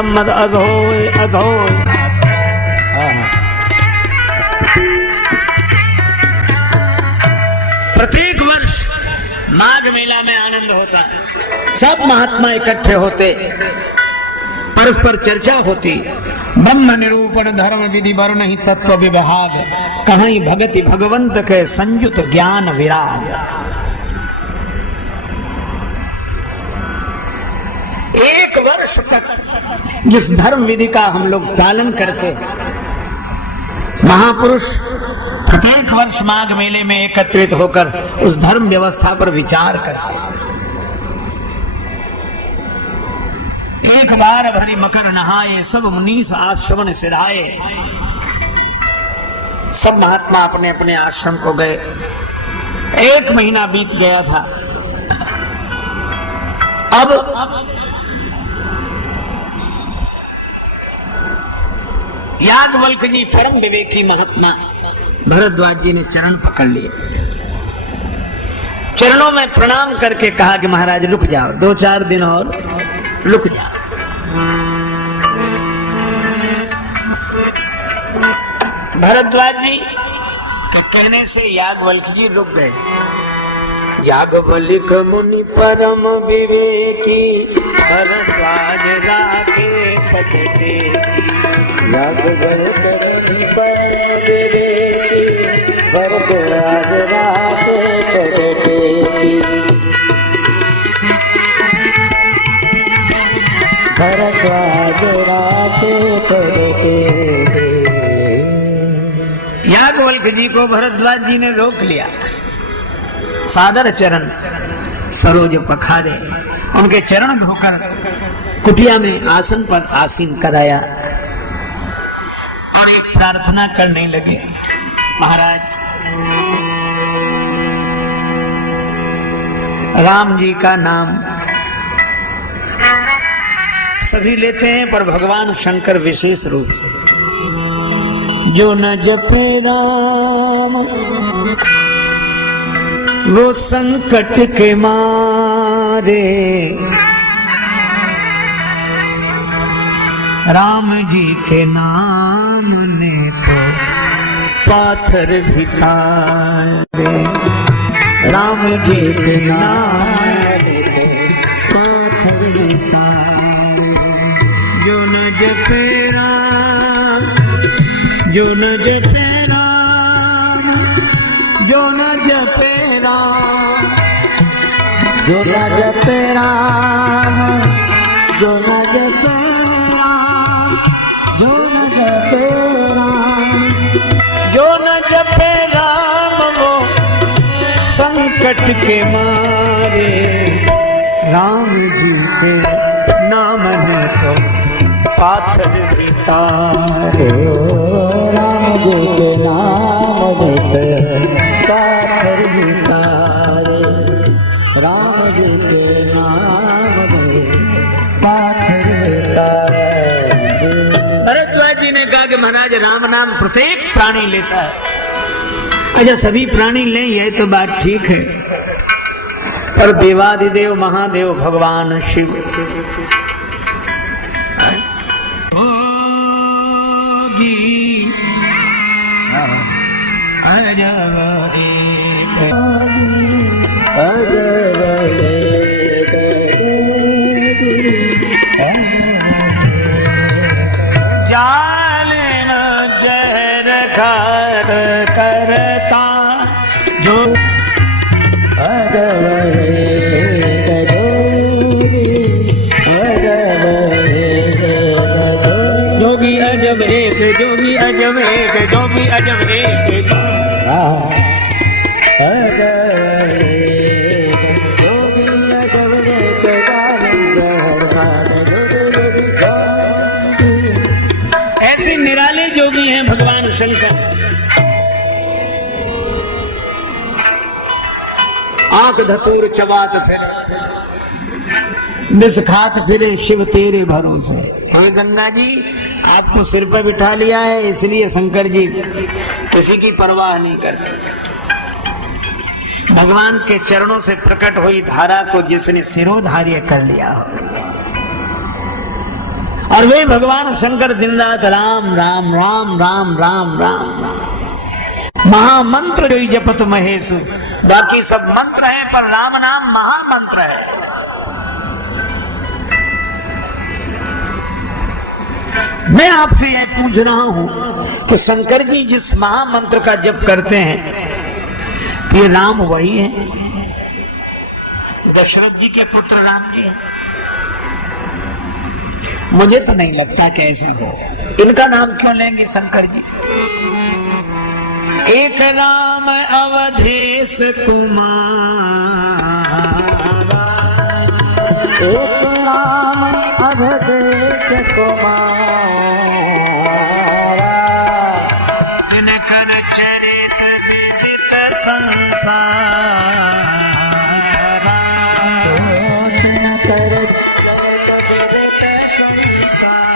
मोहम्मद अज़होय अज़होय। प्रत्येक वर्ष माघ मेला में आनंद होता, सब महात्मा इकट्ठे होते, परस्पर चर्चा होती, ब्रह्म निरूपण धर्म विधि वर्ण ही तत्व विभाग, कहीं भगति भगवंत के संयुत ज्ञान विराग। एक वर्ष तक जिस धर्म विधि का हम लोग पालन करते, महापुरुष प्रत्येक वर्ष माघ मेले में एकत्रित होकर उस धर्म व्यवस्था पर विचार करते। एक बार भरी मकर नहाए, सब मुनीस आश्रम सिधाए। सब महात्मा अपने अपने आश्रम को गए। एक महीना बीत गया था। अब याज्ञवल्क्य जी परम विवेकी महात्मा भरद्वाज जी ने चरण पकड़ लिए, चरणों में प्रणाम करके कहा कि महाराज रुक जाओ, 2-4 दिन और रुक जाओ। भरद्वाज जी के कहने से याज्ञवल्क्य जी रुक गए। याज्ञवल्क्य मुनि परम विवेकी, भरद्वाज राखे पद टेकी। याज्ञवल्क्य मुनि परम विवेकी, भरद्वाज राखे पद टेकी। भरद्वाज राखे पद टेकी। याज्ञवल्क्य जी को भरद्वाज जी ने रोक लिया, सादर चरण सरोज पखारे, उनके चरण धोकर कुटिया में आसन पर आसीन कराया और एक प्रार्थना करने लगे। महाराज, राम जी का नाम सभी लेते हैं, पर भगवान शंकर विशेष रूप से। जो न जपे राम वो संकट के मारे, राम जी के नाम ने तो पाथर भी तारे। राम जी के नाम ने तो पाथर भी तारे। जो न जपे राम, जो न जपे राम, जो न जपे राम, जो न जपे राम, जो न जपे राम, जो न जपे राम, जो न जपे राम वो संकट के मारे। राम जी के नाम ने तो पाथर भी तारे। राम जी के नाम ने तो पाथर भी तारे। राम जी के नाम में पाथर भी तारे। भरद्वाज जी ने कहा कि महाराज राम नाम प्रत्येक प्राणी लेता है। अच्छा, सभी प्राणी लें यह तो बात ठीक है, पर देवादिदेव महादेव भगवान शिव अजब एक जाल न जहर खार करता जो अजब जोगी अजब एक, जोगी अजब एक, जोगी अजब एक। ऐसे निराले जोगी हैं भगवान शंकर। आंख धतूर चबात फिरे, विष खात फिरे शिव तेरे भरोसे। हे गंगा जी, आपको सिर पर बिठा लिया है, इसलिए शंकर जी किसी की परवाह नहीं करते। भगवान के चरणों से प्रकट हुई धारा को जिसने सिरोधार्य कर लिया हो, और वे भगवान शंकर दिन रात राम राम राम राम राम राम राम महामंत्र जो जपत महेश। बाकी सब मंत्र हैं पर राम नाम महामंत्र है। मैं आपसे यह पूछ रहा हूं कि शंकर जी जिस महामंत्र का जप करते हैं तो ये राम वही है, दशरथ जी के पुत्र राम जी हैं? मुझे तो नहीं लगता कि ऐसा हो। इनका नाम क्यों लेंगे शंकर जी? एक राम अवधेश कुमार, एक राम अवधेश कुमार, तिनकर चरित विदित संसार, तिनकर चरित विदित संसार।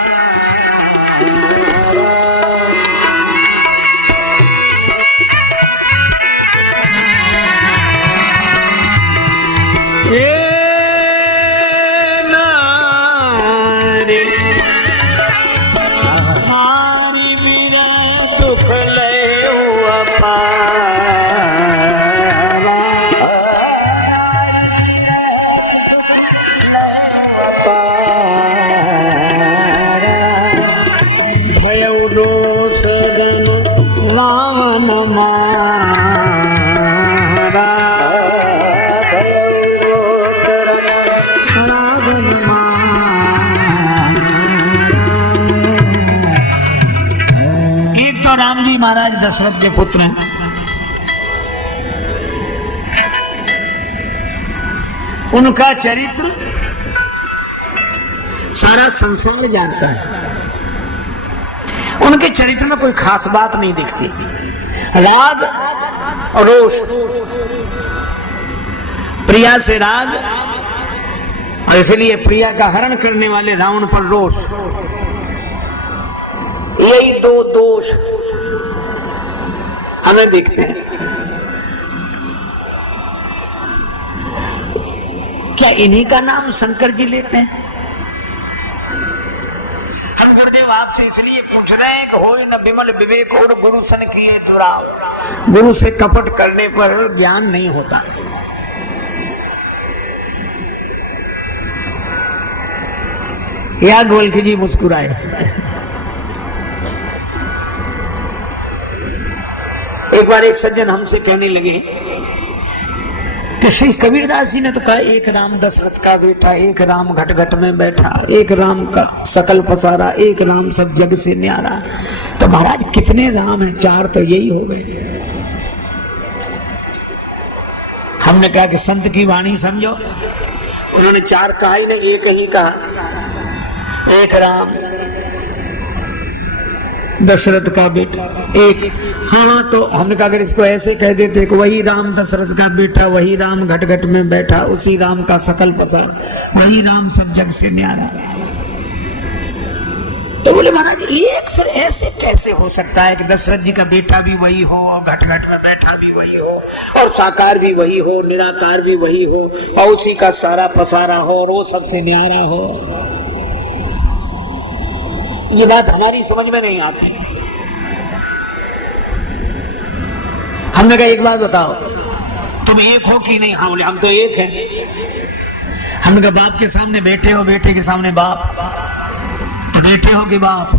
महाराज दशरथ के पुत्र हैं, उनका चरित्र सारा संसार जानता है। उनके चरित्र में कोई खास बात नहीं दिखती, राग और रोष, प्रिया से राग और इसलिए प्रिया का हरण करने वाले रावण पर रोष, यही दो दोष हमें दिखते हैं। क्या इन्हीं का नाम शंकर जी लेते हैं? हम गुरुदेव आपसे इसलिए पूछ रहे हैं कि होय न विमल विवेक और गुरु सन किए दुराव। गुरु से कपट करने पर ज्ञान नहीं होता। याज्ञवल्क्य जी मुस्कुराए। एक बार एक सज्जन हमसे कहने लगे कि श्री कबीरदास जी ने तो कहा एक राम दशरथ का बेटा, एक राम घट घट में बैठा, एक राम का सकल पसारा, एक राम सब जग से न्यारा। तो महाराज कितने राम हैं? चार तो यही हो गए। हमने कहा कि संत की वाणी समझो। उन्होंने चार कहा ही नहीं, एक ही कहा, एक राम दशरथ का बेटा एक। हाँ तो हमने कहा अगर इसको ऐसे कह देते कि वही राम दशरथ का बेटा, वही राम घट घट में बैठा, उसी राम का सकल पसार, वही राम सब जग से न्यारा। तो बोले महाराज एक फिर ऐसे कैसे हो सकता है कि दशरथ जी का बेटा भी वही हो और घट घट में बैठा भी वही हो और साकार भी वही हो, निराकार भी वही हो और उसी का सारा पसारा हो और वो सबसे न्यारा हो। ये बात हमारी समझ में नहीं आती। हमने कहा एक बात बताओ, तुम एक हो कि नहीं? हाँ बोले हम तो एक हैं। हमने कहा बाप के सामने बेटे हो, बेटे के सामने बाप, तो बेटे हो कि बाप?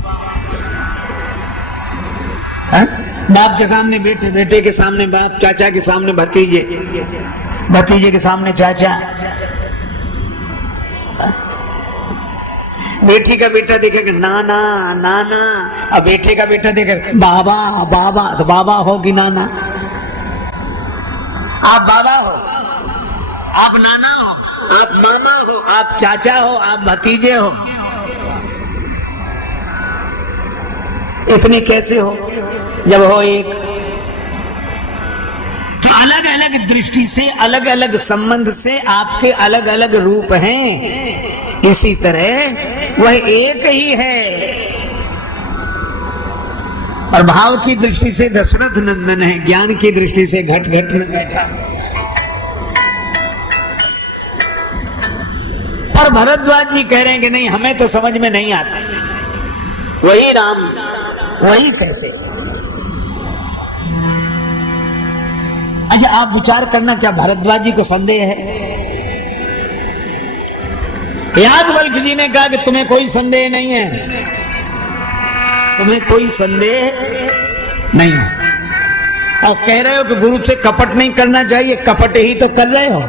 है? बाप के सामने बेटे, बेटे के सामने बाप, चाचा के सामने भतीजे, भतीजे के सामने चाचा। बेटी का बेटा देखेगा नाना नाना, अब बेटे का बेटा देखेगा बाबा बाबा, तो बाबा हो कि नाना? आप बाबा हो, आप नाना हो, आप मामा हो, आप चाचा हो, आप भतीजे हो। इतने कैसे हो जब हो एक? तो अलग अलग दृष्टि से, अलग अलग संबंध से आपके अलग अलग रूप हैं। इसी तरह वह एक ही है और भाव की दृष्टि से दशरथ नंदन है, ज्ञान की दृष्टि से घट घट में बैठा। पर भरद्वाज जी कह रहे हैं कि नहीं, हमें तो समझ में नहीं आता। वही राम, वही कैसे? अच्छा, आप विचार करना, क्या भारद्वाज जी को संदेह है? याज्ञवल्क्य जी ने कहा कि तुम्हें कोई संदेह नहीं है, तुम्हें कोई संदेह नहीं है, और कह रहे हो कि गुरु से कपट नहीं करना चाहिए, कपट ही तो कर रहे हो।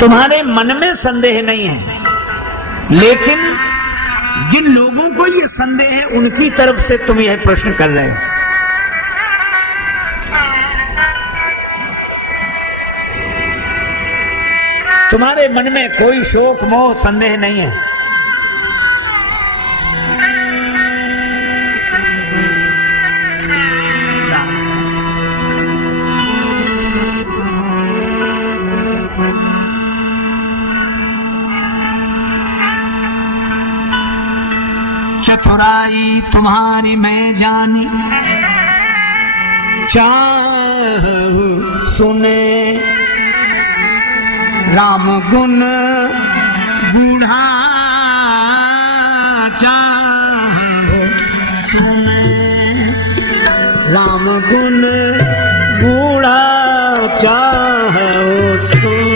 तुम्हारे मन में संदेह नहीं है, लेकिन जिन लोगों को ये संदेह है उनकी तरफ से तुम यह प्रश्न कर रहे हो। तुम्हारे मन में कोई शोक मोह संदेह नहीं है। चतुराई तुम्हारी मैं जानी, चाहूं सुने राम गुण बूढ़ा, चाहूं सुने राम गुण बूढ़ा, चाहूं सुन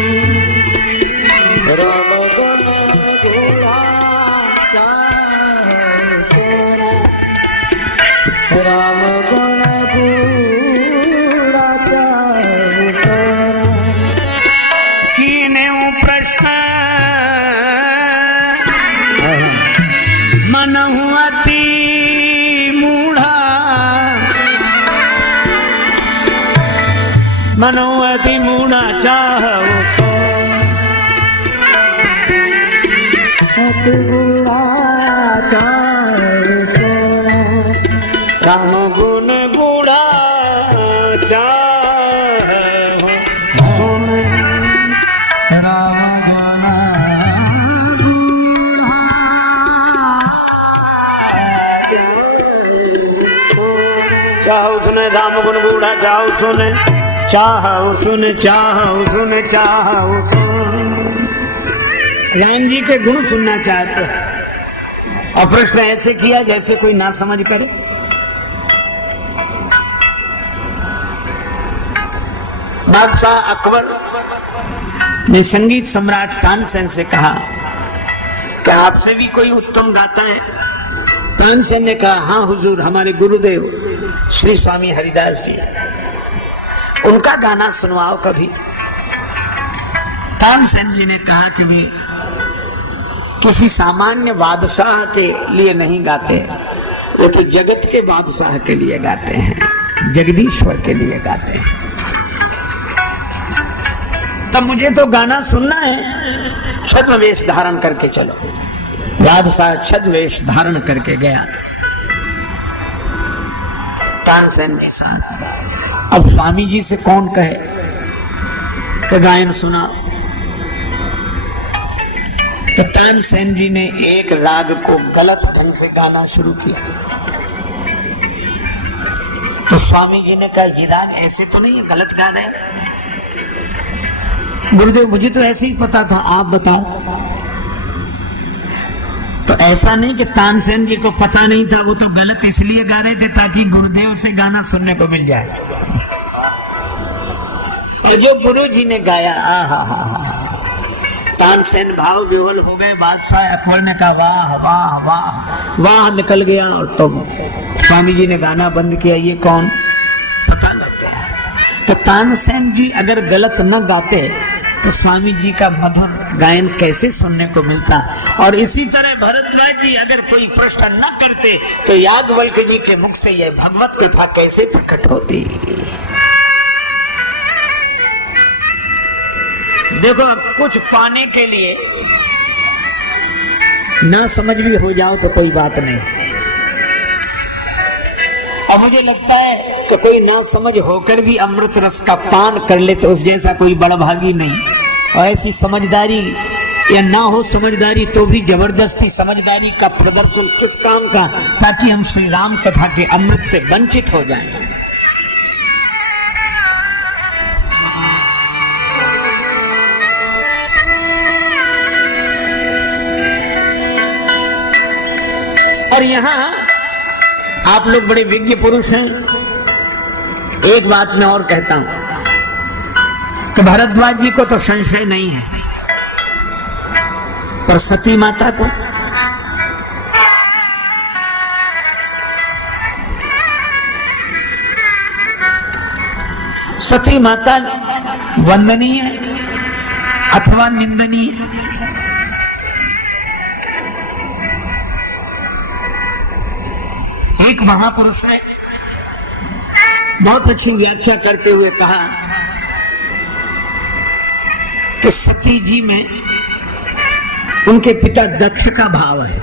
राम गुण बूढ़ा, चाहूं सुन राम गुण बूढ़ा, चाहूं सुन। कीने प्रश्न मन अति मूढ़ा, मनो अति मूढ़ा, चाहूं सुन अति बूढ़ा, चाहूं सुन राम गुण बूढ़ा, चाहूं सुन राम गुण बूढ़ा, चाहूं सुने राम गुण बूढ़ा, चाहूं सुने, चाहूं सुन, चाहूं सुन, चाहूं सुन। राम जी के गुण सुनना चाहते हैं, और प्रश्न ऐसे किया जैसे कोई ना समझ करे। बादशाह अकबर ने संगीत सम्राट तानसेन से कहा कि आपसे भी कोई उत्तम गाता है? तानसेन ने कहा, हाँ हुजूर, हमारे गुरुदेव श्री स्वामी हरिदास जी, उनका गाना सुनवाओ कभी। तानसेन जी ने कहा कि वे किसी सामान्य बादशाह के लिए नहीं गाते, वो तो जगत के बादशाह के लिए गाते हैं, जगदीश्वर के लिए गाते हैं। तब मुझे तो गाना सुनना है, छद्मवेश धारण करके चलो। बादशाह छद्मवेश धारण करके गया तानसेन जी साथ। अब स्वामी जी से कौन कहे कि गायन सुना, तो तानसेन जी ने एक राग को गलत ढंग से गाना शुरू किया। तो स्वामी जी ने कहा, ये राग ऐसे तो नहीं है, गलत गाना है। गुरुदेव, मुझे तो ऐसे ही पता था, आप बताओ। तो ऐसा नहीं कि तानसेन जी को पता नहीं था, वो तो गलत इसलिए गा रहे थे ताकि गुरुदेव से गाना सुनने को मिल जाए। और जो गुरु जी ने गाया, तानसेन भाव विह्वल हो गए। बादशाह अकबर ने कहा, वाह वाह वाह वाह निकल गया। और तो स्वामी जी ने गाना बंद किया, ये कौन, पता लग गया। तो तानसेन जी अगर गलत न गाते तो स्वामी जी का मधुर गायन कैसे सुनने को मिलता। और इसी तरह भरद्वाज जी अगर कोई प्रश्न न करते तो याज्ञवल्क्य जी के मुख से यह भगवत कथा कैसे प्रकट होती। देखो, कुछ पाने के लिए ना समझ भी हो जाओ तो कोई बात नहीं। और मुझे लगता है कि कोई ना समझ होकर भी अमृत रस का पान कर ले तो उस जैसा कोई बड़भागी नहीं। और ऐसी समझदारी या ना हो समझदारी तो भी जबरदस्ती समझदारी का प्रदर्शन किस काम का, ताकि हम श्री राम कथा के अमृत से वंचित हो जाएं। और यहाँ आप लोग बड़े विज्ञ पुरुष हैं, एक बात मैं और कहता हूं कि भारद्वाज जी को तो संशय नहीं है, पर सती माता को सती माता वंदनीय अथवा निंदनीय? एक महापुरुष ने बहुत अच्छी व्याख्या करते हुए कहा कि सती जी में उनके पिता दक्ष का भाव है,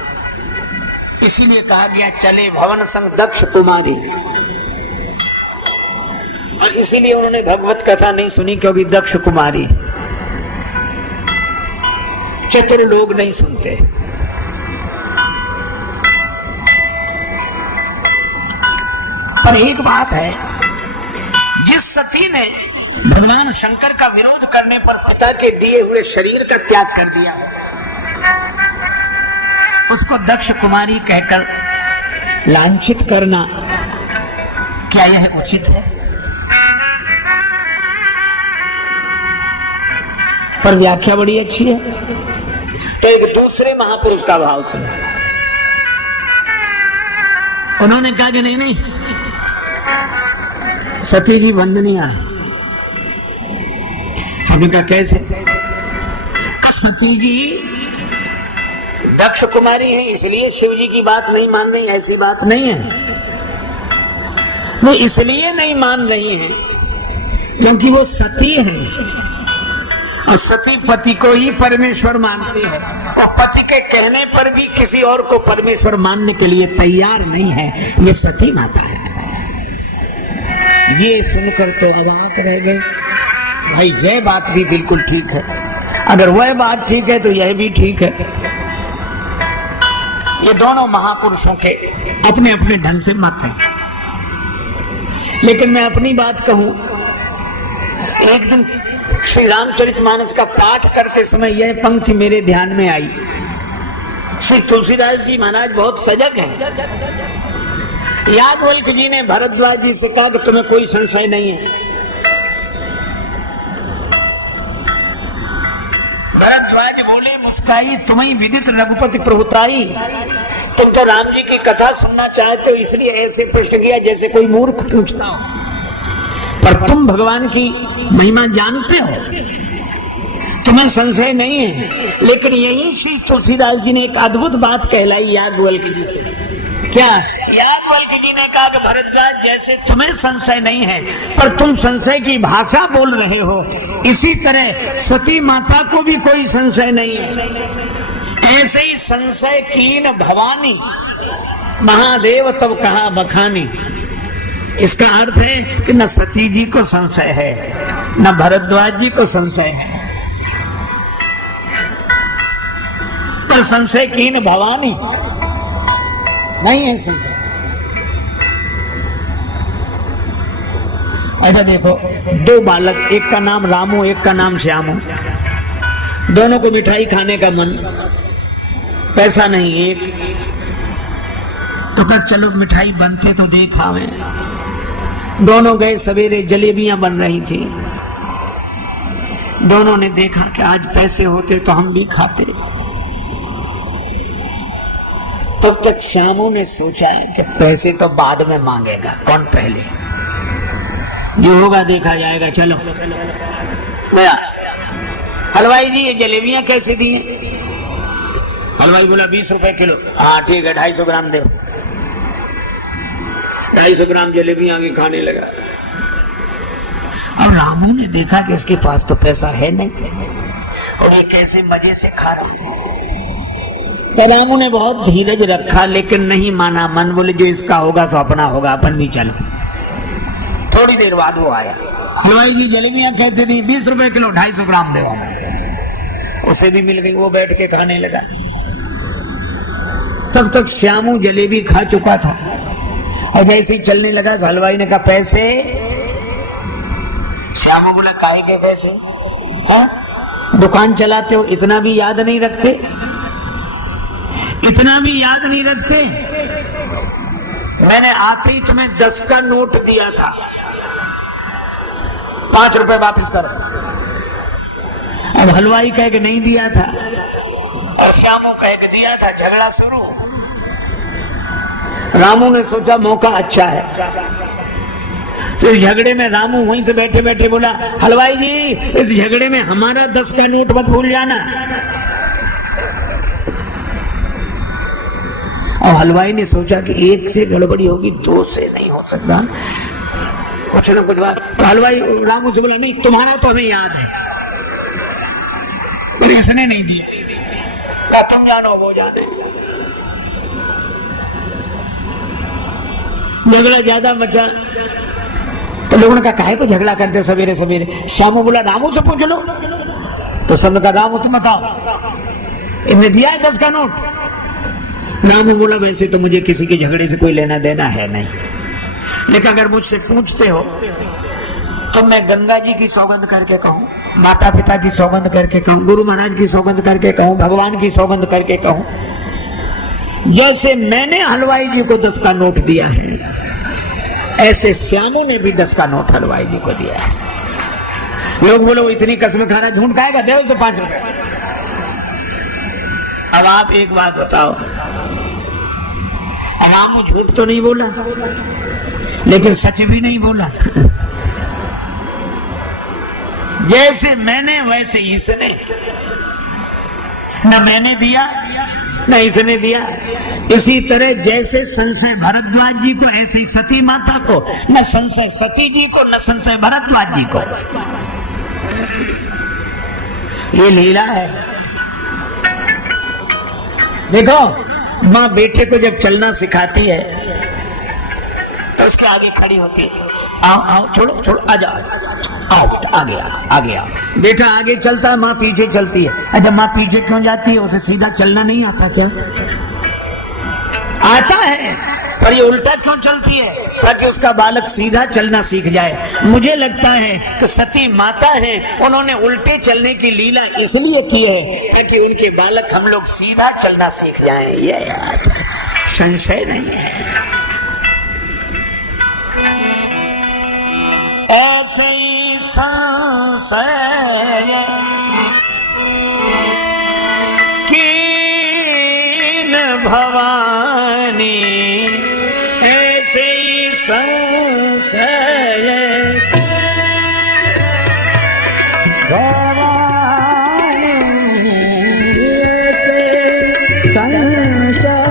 इसीलिए कहा गया चले भवन संग दक्ष कुमारी। और इसीलिए उन्होंने भगवत कथा नहीं सुनी, क्योंकि दक्ष कुमारी। चतुर लोग नहीं सुनते। पर एक बात है, जिस सती ने भगवान शंकर का विरोध करने पर पिता के दिए हुए शरीर का त्याग कर दिया, उसको दक्ष कुमारी कहकर लांछित करना, क्या यह उचित है? पर व्याख्या बड़ी अच्छी है। तो एक दूसरे महापुरुष का भाव सुना, उन्होंने कहा कि नहीं, सती जी वंदनीय है। हमने कहा कैसे? सती जी दक्ष कुमारी है, इसलिए शिव जी की बात नहीं मान रही, ऐसी बात नहीं है। वो इसलिए नहीं मान रही है क्योंकि वो सती है, और सती पति को ही परमेश्वर मानती है, और पति के कहने पर भी किसी और को परमेश्वर मानने के लिए तैयार नहीं है। ये सती माता है। ये सुनकर तो अवाक रह गए। भाई यह बात भी बिल्कुल ठीक है, अगर वह बात ठीक है तो यह भी ठीक है। ये दोनों महापुरुषों के अपने अपने ढंग से मत हैं। लेकिन मैं अपनी बात कहूं, एक दिन श्री रामचरितमानस का पाठ करते समय यह पंक्ति मेरे ध्यान में आई। श्री तुलसीदास जी महाराज बहुत सजग हैं। याज्ञवल्क्य जी ने भरद्वाज जी से कहा कि तुम्हें कोई संशय नहीं है। भरद्वाज बोले मुस्काई तुम्हें विदित रघुपति प्रभुताई, तुम तो राम जी की कथा सुनना चाहते हो, इसलिए ऐसे प्रश्न किया जैसे कोई मूर्ख पूछता हो, पर तुम भगवान की महिमा जानते हो, तुम्हें संशय नहीं है। लेकिन यही श्री तुलसीदास जी ने एक अद्भुत बात कहलाई याज्ञवल्क्य जी से। क्या? याज्ञवल्क्य जी ने कहा कि भरद्वाज जैसे तुम्हें संशय नहीं है, पर तुम संशय की भाषा बोल रहे हो, इसी तरह सती माता को भी कोई संशय नहीं है। ऐसे ही संशय कीन भवानी, महादेव तब कहा बखानी। इसका अर्थ है कि न सती जी को संशय है, न भरद्वाज जी को संशय है, पर संशय कीन भवानी नहीं है संशय। अच्छा देखो, दो बालक, एक का नाम रामू, एक का नाम श्यामू, दोनों को मिठाई खाने का मन, पैसा नहीं एक, तो कहा चलो मिठाई बनते तो देखा मैं। दोनों गए, सवेरे जलेबियां बन रही थी। दोनों ने देखा कि आज पैसे होते तो हम भी खाते। तब तक श्यामू ने सोचा कि पैसे तो बाद में मांगेगा, कौन पहले, जो होगा देखा जाएगा। चलो गया। हलवाई जी ये जलेबियां कैसे दी हैं? हलवाई बोला 20 रुपए किलो। हाँ ठीक है, 250 ग्राम दो। 250 ग्राम जलेबियां आगे खाने लगा। अब रामू ने देखा कि इसके पास तो पैसा है नहीं और ये कैसे मजे से खा रहा है। तो रामू ने बहुत धीरज रखा, लेकिन नहीं माना। मन बोले जो इसका होगा सो अपना होगा, अपन भी चलो। थोड़ी देर बाद वो आया। हलवाई जी जलेबियां कैसे दी? 20 रुपए किलो, 250 ग्राम दो। उसे भी मिल गई, वो बैठ के खाने लगा। तब तक श्यामू जलेबी खा चुका था और जैसे ही चलने लगा तो हलवाई ने कहा पैसे। श्यामू बोला काहे के पैसे? हाँ, दुकान चलाते हो, इतना भी याद नहीं रखते? इतना भी याद नहीं रखते? मैंने आते ही तुम्हें 10 का नोट दिया था, 5 रुपए वापस करो। अब हलवाई कह के नहीं दिया था और श्यामू कह के दिया था, झगड़ा शुरू। रामू ने सोचा मौका अच्छा है, तो झगड़े में रामू वहीं से बैठे बैठे बोला, हलवाई जी इस झगड़े में हमारा 10 का नोट मत भूल जाना। और हलवाई ने सोचा कि 1 से गड़बड़ी होगी, 2 से नहीं हो सकता, कुछ ना कुछ बात। तो हलवाई रामू से बोला, नहीं तुम्हारा तो हमें याद है, पर इसने नहीं दिया। कहा तुम जानो वो जाने। झगड़ा ज्यादा मचा तो लोगों ने कहा काहे को झगड़ा करते सवेरे सवेरे। श्यामू बोला रामू से पूछ लो। तो सबने कहा रामू तुम बताओ, इनने दिया है 10 का नोट? रामू बोला वैसे तो मुझे किसी के झगड़े से कोई लेना देना है नहीं, लेकिन अगर मुझसे पूछते हो तो मैं गंगा जी की सौगंध करके कहूं, माता पिता की सौगंध करके कहूं, गुरु महाराज की सौगंध करके कहूं, भगवान की सौगंध करके कहूं, जैसे मैंने हलवाई जी को 10 का नोट दिया है, ऐसे श्यामू ने भी 10 का नोट हलवाई जी को दिया है। लोग बोलो इतनी कसम खा रहा, झूठ खाएगा, दे उसे 5 रुपए। अब आप एक बात बताओ, रामू झूठ तो नहीं बोला लेकिन सच भी नहीं बोला। जैसे मैंने वैसे इसने, न मैंने दिया न इसने दिया। इसी तरह जैसे संशय भरद्वाज जी को, ऐसे ही सती माता को, न संशय सती जी को न संशय भरद्वाज जी को। ये लीला है। देखो माँ बेटे को जब चलना सिखाती है तो उसके आगे खड़ी होती है, आओ आओ छोड़ो छोड़ो, आ जाओ, आओ बेटा आगे आओ आगे आओ। बेटा आगे चलता है, माँ पीछे चलती है। अच्छा माँ पीछे क्यों जाती है? उसे सीधा चलना नहीं आता क्या? आता है, पर ये उल्टा क्यों चलती है? ताकि उसका बालक सीधा चलना सीख जाए। मुझे लगता है कि सती माता है, उन्होंने उल्टे चलने की लीला इसलिए की है ताकि उनके बालक हम लोग सीधा चलना सीख जाएं। ये याद संशय नहीं है। ऐसे ही संशय कीन भवानी, ऐसे ही संशय भवानी, ऐसे संशय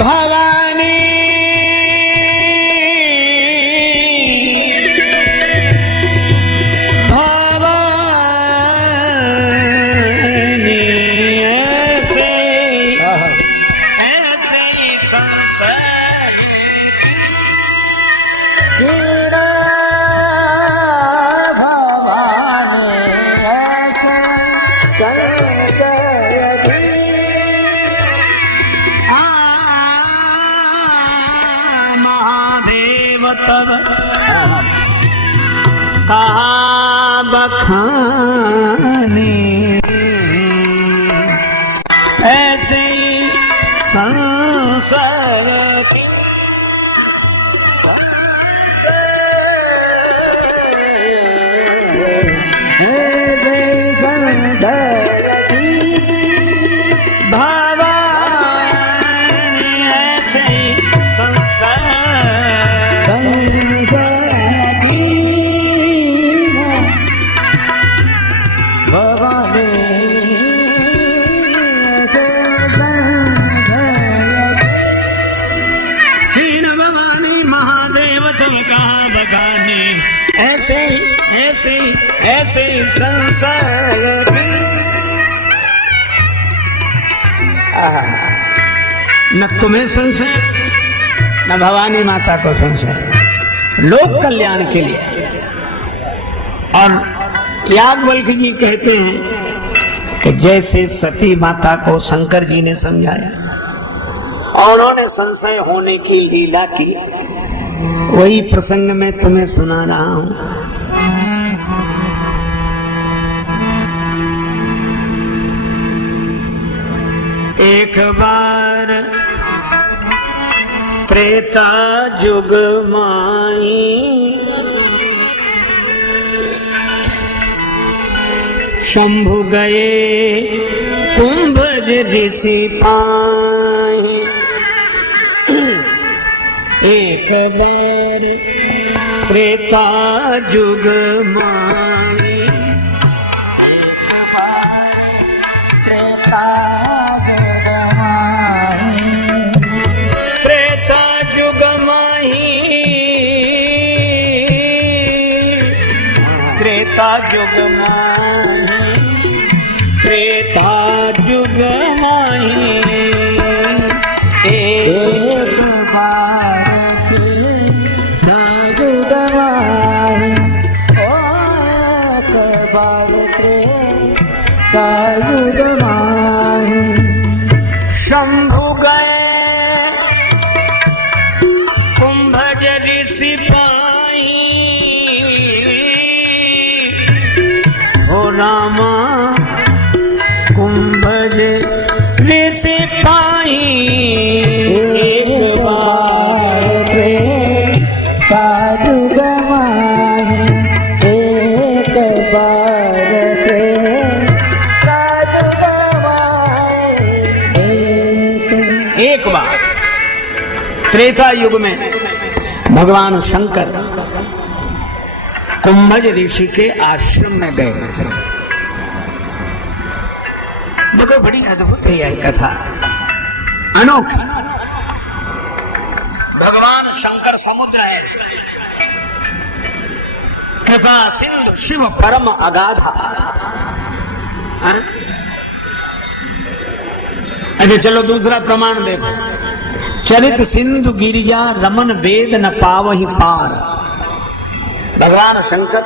भवानी, तब कहा बखाने, ऐसे ही संसार की ऐसे संसार की भवानी, ऐसे ही संसार ऐसे संसार न तुम्हें संशय न भवानी माता को संशय, लोक कल्याण के लिए। और याज्ञवल्क्य जी कहते हैं कि जैसे सती माता को शंकर जी ने समझाया और उन्होंने संशय होने की लीला की, वही प्रसंग मैं तुम्हें सुना रहा हूं। एक बार त्रेता जुग माही शंभु गए कुंभज ऋषि पाए। एक बार त्रेता जुग माही त्रेता जुग माही त्रेता जुग माही त्रेता जुग माही त्रेता जुग माही एक बार त्रेता जुग माही एक बार त्रेता जुग माही शंभु गए कुंभज ऋषि पाई हो रामा कुंभज ऋषि पाई। एक बार त्रेता जुग माही एक बार त्रेता जुग माही एक बार त्रेता युग में भगवान शंकर कुंभज ऋषि के आश्रम में गए। देखो बड़ी अद्भुत है यह कथा, अनोखी। भगवान शंकर समुद्र है, कृपा सिंधु शिव परम अगाधा। अच्छा चलो दूसरा प्रमाण देखो। चरित सिंधु गिरिजा रमन वेद न पावहि पार। भगवान शंकर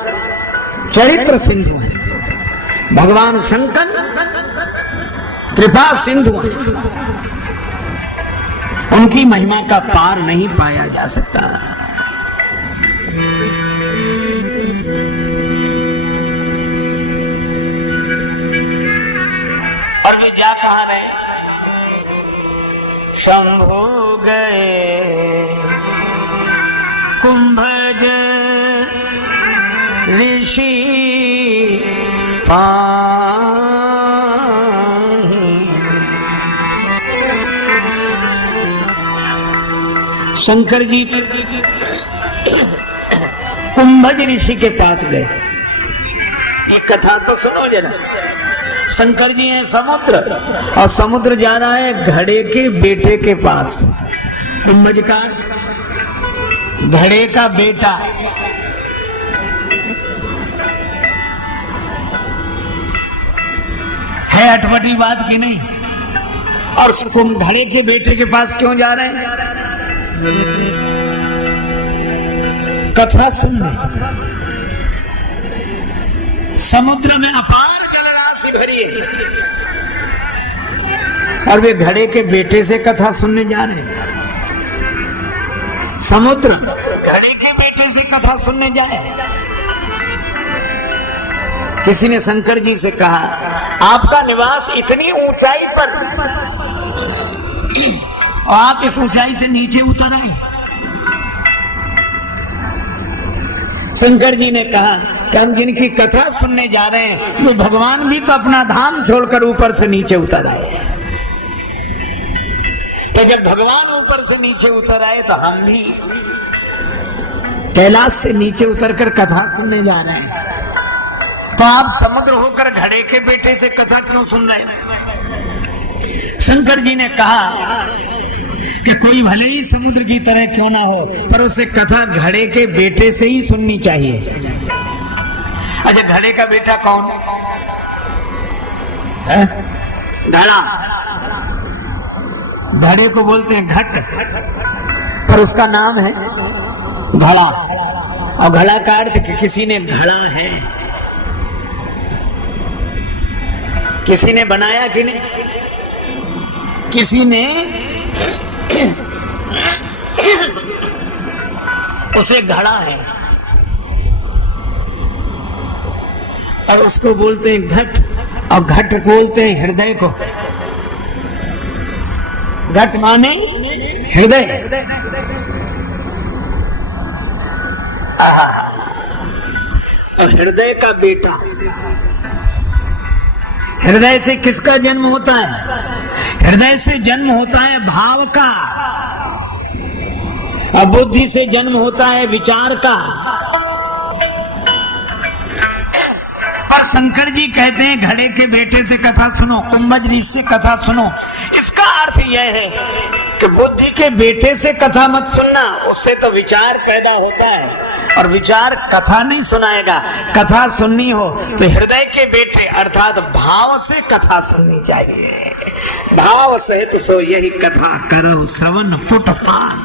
चरित्र सिंधु है, भगवान शंकर कृपा सिंधु है, उनकी महिमा का पार नहीं पाया जा सकता। और वे जा कहां रहे? शंभु गए कुंभज ऋषि पाए। शंकर जी कुंभज ऋषि के पास गए। ये कथा तो सुनो जरा। शंकर जी हैं समुद्र, और समुद्र जा रहा है घड़े के बेटे के पास। कुंभज का घड़े का बेटा। है अटपटी बात की नहीं? और घड़े के बेटे के पास क्यों जा रहे हैं? कथा सुनने। समुद्र में अपार जलराशि भरी है, और वे घड़े के बेटे से कथा सुनने जा रहे हैं। समुद्र घड़े के बेटे से कथा सुनने जाए। किसी ने शंकर जी से कहा, आपका निवास इतनी ऊंचाई पर, और आप इस ऊंचाई से नीचे उतर आए। शंकर जी ने कहा कि हम जिनकी कथा सुनने जा रहे हैं वो भगवान भी तो अपना धाम छोड़कर ऊपर से नीचे उतर आए। तो जब भगवान ऊपर से नीचे उतर आए तो हम भी कैलाश से नीचे उतरकर कथा सुनने जा रहे हैं। तो आप समुद्र होकर घड़े के बेटे से कथा क्यों सुन रहे हैं? शंकर जी ने कहा कि कोई भले ही समुद्र की तरह क्यों ना हो, पर उसे कथा घड़े के बेटे से ही सुननी चाहिए। अच्छा घड़े का बेटा कौन है? घड़ा। घड़े को बोलते हैं घट, पर उसका नाम है घड़ा। और घड़ा का अर्थ कि किसी ने घड़ा है, किसी ने बनाया कि नहीं? किसी ने उसे घड़ा है, और उसको बोलते हैं घट। और घट बोलते हैं हृदय को। घट माने हृदय, और हृदय का बेटा। हृदय से किसका जन्म होता है? हृदय से जन्म होता है भाव का, और बुद्धि से जन्म होता है विचार का। पर शंकर जी कहते हैं घड़े के बेटे से कथा सुनो, कुंभज ऋषि से कथा सुनो। इसका अर्थ यह है कि बुद्धि के बेटे से कथा मत सुनना, उससे तो विचार पैदा होता है, और विचार कथा नहीं सुनाएगा। कथा सुननी हो तो हृदय के बेटे अर्थात भाव से कथा सुननी चाहिए। भाव सहित सो यही कथा करो श्रवण पुटपान।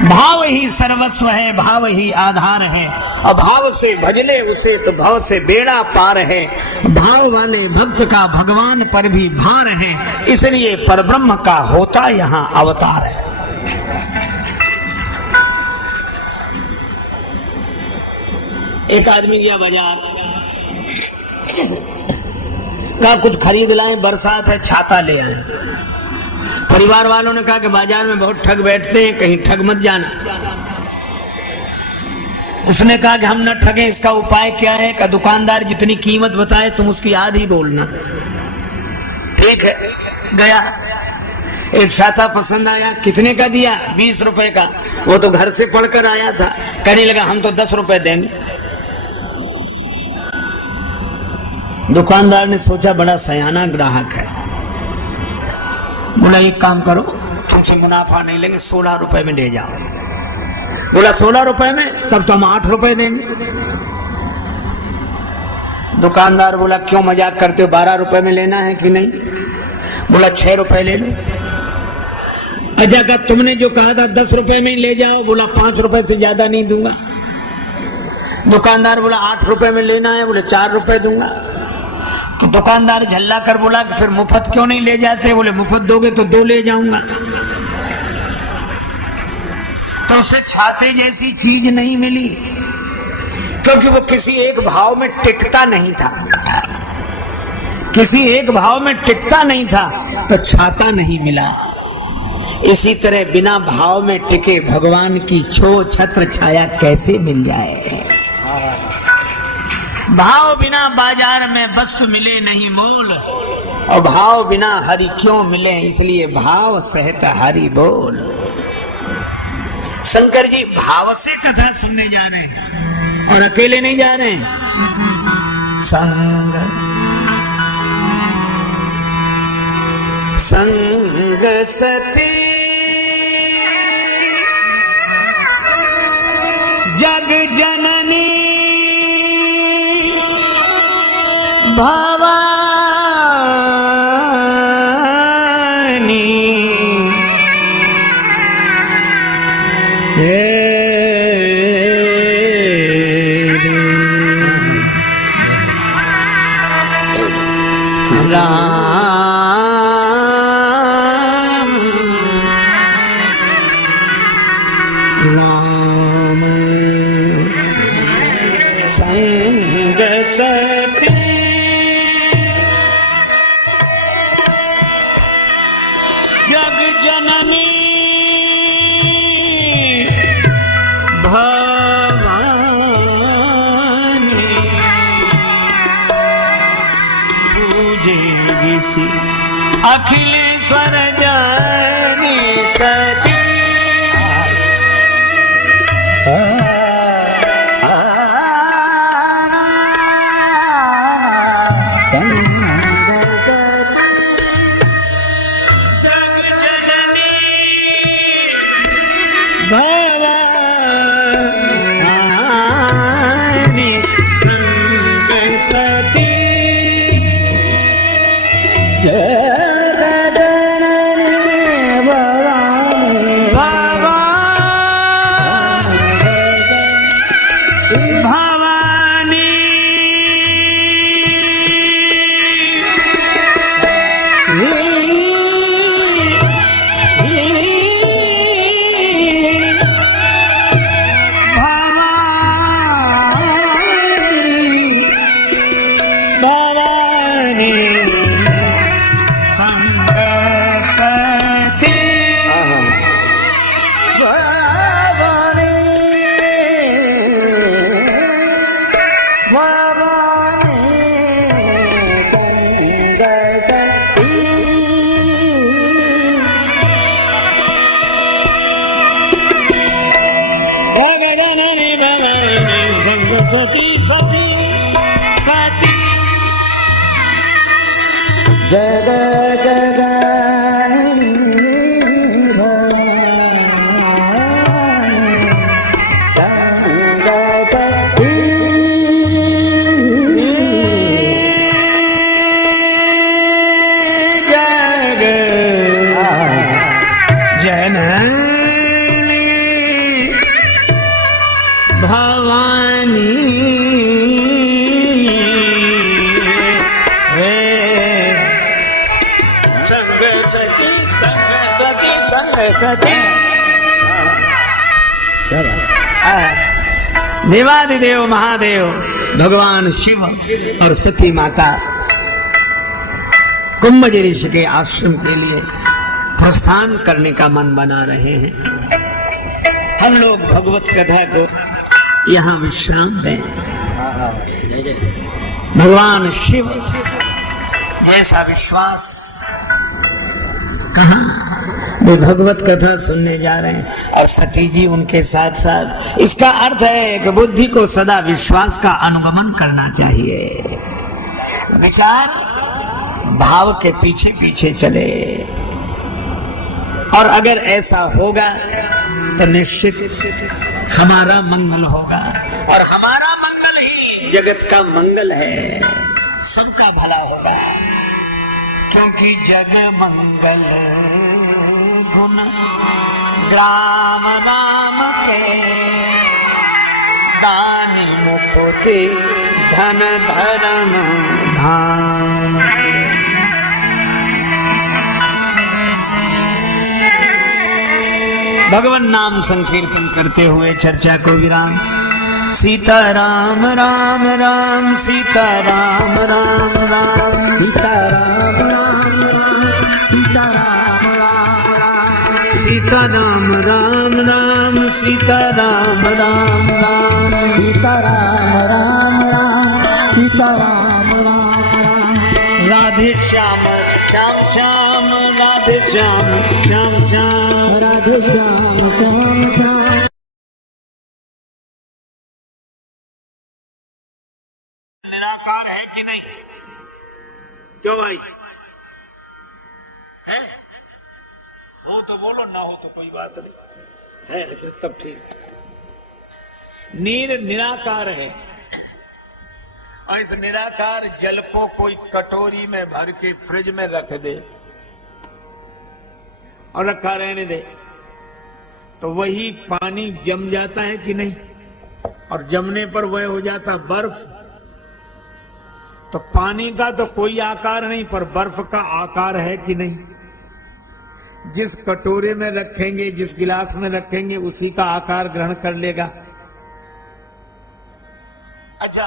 भाव ही सर्वस्व है, भाव ही आधार है, और भाव से भजले उसे तो भाव से बेड़ा पार है। भाव वाले भक्त का भगवान पर भी भार है, इसलिए परब्रह्म का होता यहाँ अवतार है। एक आदमी गया बाजार, कहा कुछ खरीद लाए, बरसात है, छाता ले आए। परिवार वालों ने कहा कि बाजार में बहुत ठग बैठते हैं, कहीं ठग मत जाना। उसने कहा कि हम न ठगे, इसका उपाय क्या है? का दुकानदार जितनी कीमत बताए तुम उसकी आधी बोलना। ठीक है, गया, एक छाता पसंद आया, कितने का दिया? 20 रुपए का। वो तो घर से पढ़कर आया था, कहने लगा हम तो 10 रुपए देंगे। दुकानदार ने सोचा बड़ा सयाना ग्राहक है, बोला एक काम करो, तुमसे मुनाफा नहीं लेंगे, 16 रुपए में ले जाओ। बोला 16 रुपए में? तब तो हम 8 रुपए देंगे। दुकानदार बोला क्यों मजाक करते हो, 12 रुपए में लेना है कि नहीं? बोला 6 रुपए ले लो। अच्छा का तुमने जो कहा था 10 रुपए में ले जाओ, बोला 5 रुपए से ज्यादा नहीं दूंगा। दुकानदार बोला 8 रुपए में लेना है, बोले 4 रुपए दूंगा। तो दुकानदार झल्ला कर बोला कि फिर मुफ्त क्यों नहीं ले जाते? बोले मुफ्त दोगे तो 2 ले जाऊंगा। तो उसे छाते जैसी चीज नहीं मिली, क्योंकि वो किसी एक भाव में टिकता नहीं था, किसी एक भाव में टिकता नहीं था, तो छाता नहीं मिला। इसी तरह बिना भाव में टिके भगवान की छो छत्र छाया कैसे मिल जाए? भाव बिना बाजार में वस्तु मिले नहीं मोल, और भाव बिना हरि क्यों मिले, इसलिए भाव सहित हरि बोल। शंकर जी भाव से कथा सुनने जा रहे हैं, और अकेले नहीं जा रहे हैं। संग संग सती जग जननी भवानी राम राम संग सती जग जननी भवानी पूजे ऋषि अखिलेश्वर जानी सती। सती सती जग जगनी भवानी संग सती संग सती संग सती देवादिदेव महादेव भगवान शिव और सती माता कुंभज ऋषि के आश्रम के लिए प्रस्थान करने का मन बना रहे हैं। हम लोग भगवत कथा को यहाँ विश्राम दें। भगवान शिव जैसा विश्वास कहाँ, वे भगवत कथा सुनने जा रहे हैं और सती जी उनके साथ साथ। इसका अर्थ है कि बुद्धि को सदा विश्वास का अनुगमन करना चाहिए। विचार भाव के पीछे पीछे चले, और अगर ऐसा होगा तो निश्चित हमारा मंगल होगा, और हमारा मंगल ही जगत का मंगल है, सबका भला होगा। क्योंकि जग मंगल गुण ग्राम राम के, दान मुकुति धन धर्म धाम। भगवान नाम संकीर्तन करते हुए चर्चा को विराम। सीता राम राम राम सीता राम राम राम सीता राम राम सीता राम राम सीता राम राम राम सीता राम राम राम सीता राम राम राम सीता राम राम राधे श्याम श्याम श्याम राधे श्याम श्याम श्याम राधे श्याम श्याम श्याम। निराकार है कि नहीं? क्यों भाई है? हो तो बोलो, ना हो तो कोई बात नहीं है, तो तब ठीक है। निराकार है, और इस निराकार जल को कोई कटोरी में भर के फ्रिज में रख दे और रखा रहने दे, तो वही पानी जम जाता है कि नहीं? और जमने पर वह हो जाता बर्फ। तो पानी का तो कोई आकार नहीं, पर बर्फ का आकार है कि नहीं? जिस कटोरे में रखेंगे, जिस गिलास में रखेंगे, उसी का आकार ग्रहण कर लेगा। अच्छा,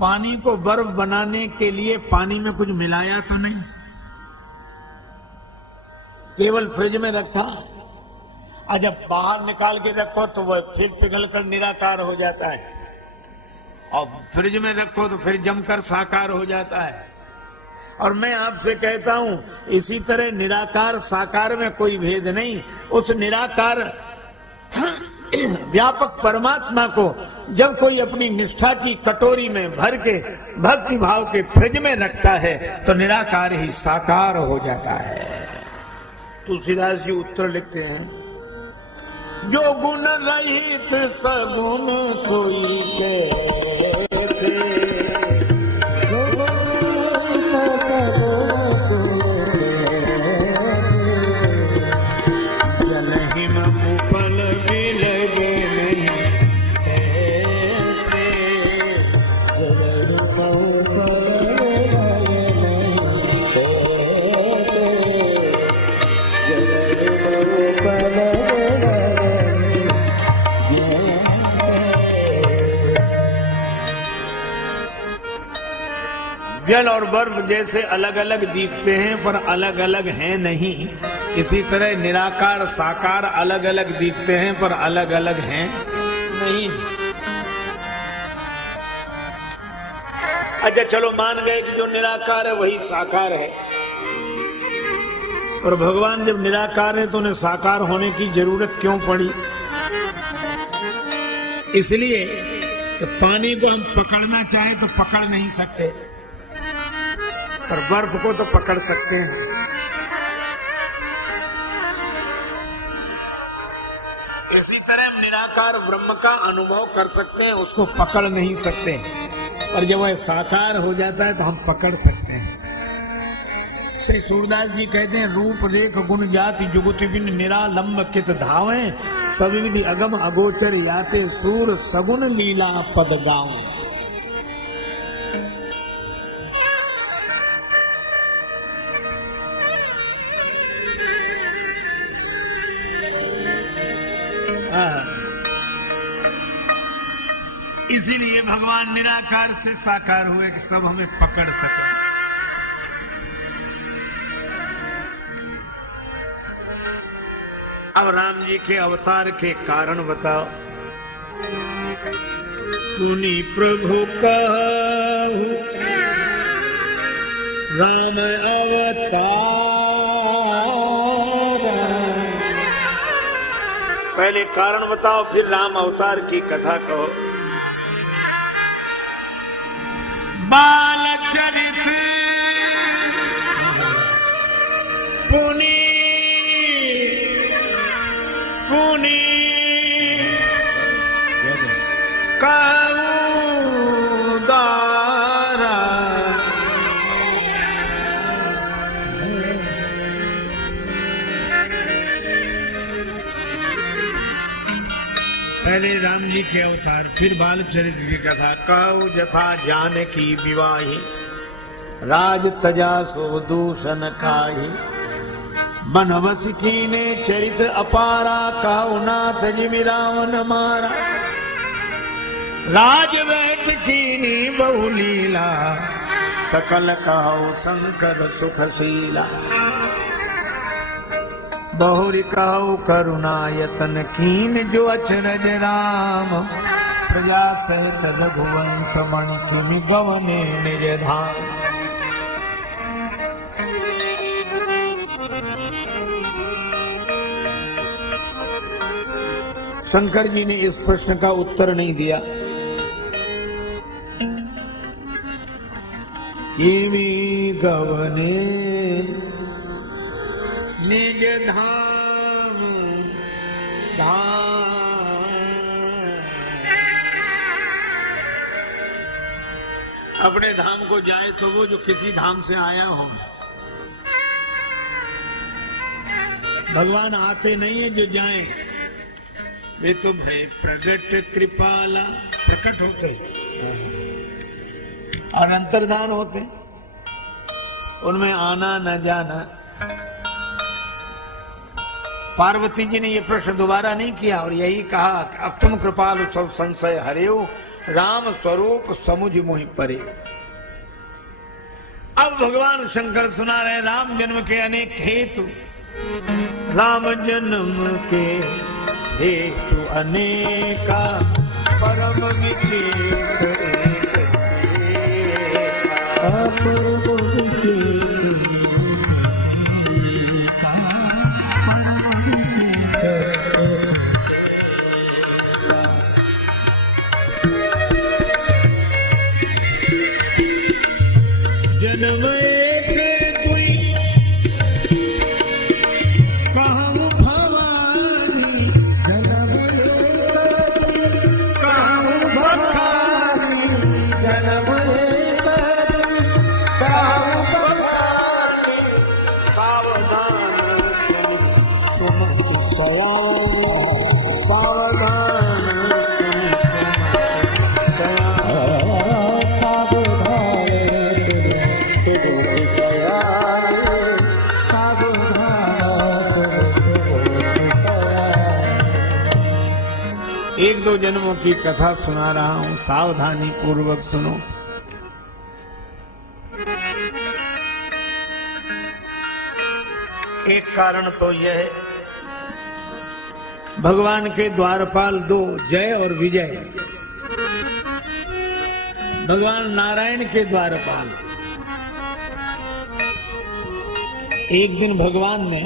पानी को बर्फ बनाने के लिए पानी में कुछ मिलाया तो नहीं, केवल फ्रिज में रखा। जब बाहर निकाल के रखो तो वह फिर पिघलकर निराकार हो जाता है, और फ्रिज में रखो तो फिर जमकर साकार हो जाता है। और मैं आपसे कहता हूं, इसी तरह निराकार साकार में कोई भेद नहीं। उस निराकार व्यापक परमात्मा को जब कोई अपनी निष्ठा की कटोरी में भर के भक्ति भाव के फ्रिज में रखता है, तो निराकार ही साकार हो जाता है। तुलसीदास जी उत्तर लिखते हैं, जो गुण रहित सगुण सोई कैसे, जल हिम उपल बिलगे नहीं तैसे, जल उपल तैसे, जल उपल जल और बर्फ जैसे अलग अलग दिखते हैं पर अलग अलग हैं नहीं, इसी तरह निराकार साकार अलग अलग दिखते हैं पर अलग अलग हैं नहीं। अच्छा चलो मान गए कि जो निराकार है वही साकार है, और भगवान जब निराकार है तो उन्हें साकार होने की जरूरत क्यों पड़ी? इसलिए तो पानी को हम पकड़ना चाहे तो पकड़ नहीं सकते, पर बर्फ को तो पकड़ सकते हैं। इसी तरह हम निराकार ब्रह्म का अनुभव कर सकते हैं, उसको पकड़ नहीं सकते, पर जब वह साकार हो जाता है तो हम पकड़ सकते हैं। श्री सूरदास जी कहते हैं, रूप रेख गुण जाति जुगुति बिन निरालंब कित धावे, सभी विधि अगम अगोचर याते सूर सगुन लीला पद गाऊं। इसीलिए भगवान निराकार से साकार हुए कि सब हमें पकड़ सके। अब राम जी के अवतार के कारण बताओ। तूनी प्रभु कहु राम अवतार। पहले कारण बताओ, फिर राम अवतार की कथा कहो। बाल चरित पुनी पुनी काउदारा। पहले राम जी के अवतार, फिर बाल चरित्र की कथा। कहु जथा जानकी विवाही, राज तजा सो दूषण काहि। बनवस कीने चरित अपारा, कहु नाथ जिमि रावण मारा। राज बैठ कीनी बहुलीला, सकल कहु शंकर सुखशीला। बहुरी कहु करुणायतन कीन, जो अचरज राम। प्रजा सहित रघुवंश मणि किमि गवने निज धाम। शंकर जी ने इस प्रश्न का उत्तर नहीं दिया। किमि गवने निज धाम धाम। अपने धाम को जाए तो वो जो किसी धाम से आया हो। भगवान आते नहीं है जो जाए, वे तो भय प्रगट कृपाला, प्रकट होते और अंतर्धान होते, उनमें आना न जाना। पार्वती जी ने यह प्रश्न दोबारा नहीं किया और यही कहा कि अब तुम कृपालु सब संशय हरेऊ, राम स्वरूप समुझ मोहि परे। अब भगवान शंकर सुना रहे राम जन्म के अनेक हेतु। राम जन्म के हेतु अनेका, परम विचित्र एक अपूर्व विचित्र। जन्म एक दुई कहूँ भवानी, जन्म कहूँ बखानी। जन्म कहूँ बखानी। सावधान सुमति सयानी, सावधान सावधान सुमति सयानी, सावधान सुमति सयानी। एक दो जन्मों की कथा सुना रहा हूं, सावधानी पूर्वक सुनो। एक कारण तो यह है, भगवान के द्वारपाल दो, जय और विजय। भगवान नारायण के द्वारपाल। एक दिन भगवान ने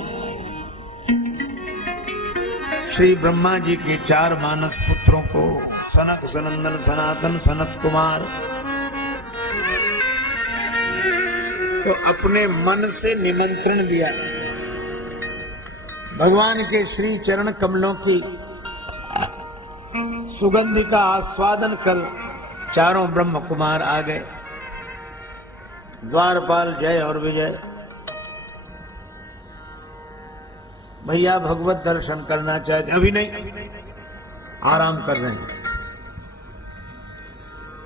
श्री ब्रह्मा जी के 4 मानस पुत्रों को सनक सनंदन सनातन सनत कुमार। तो अपने मन से निमंत्रण दिया, भगवान के श्री चरण कमलों की सुगंध का आस्वादन कर चारों ब्रह्म कुमार आ गए। द्वारपाल जय और विजय। भैया भगवत दर्शन करना चाहते, अभी नहीं, आराम कर रहे हैं।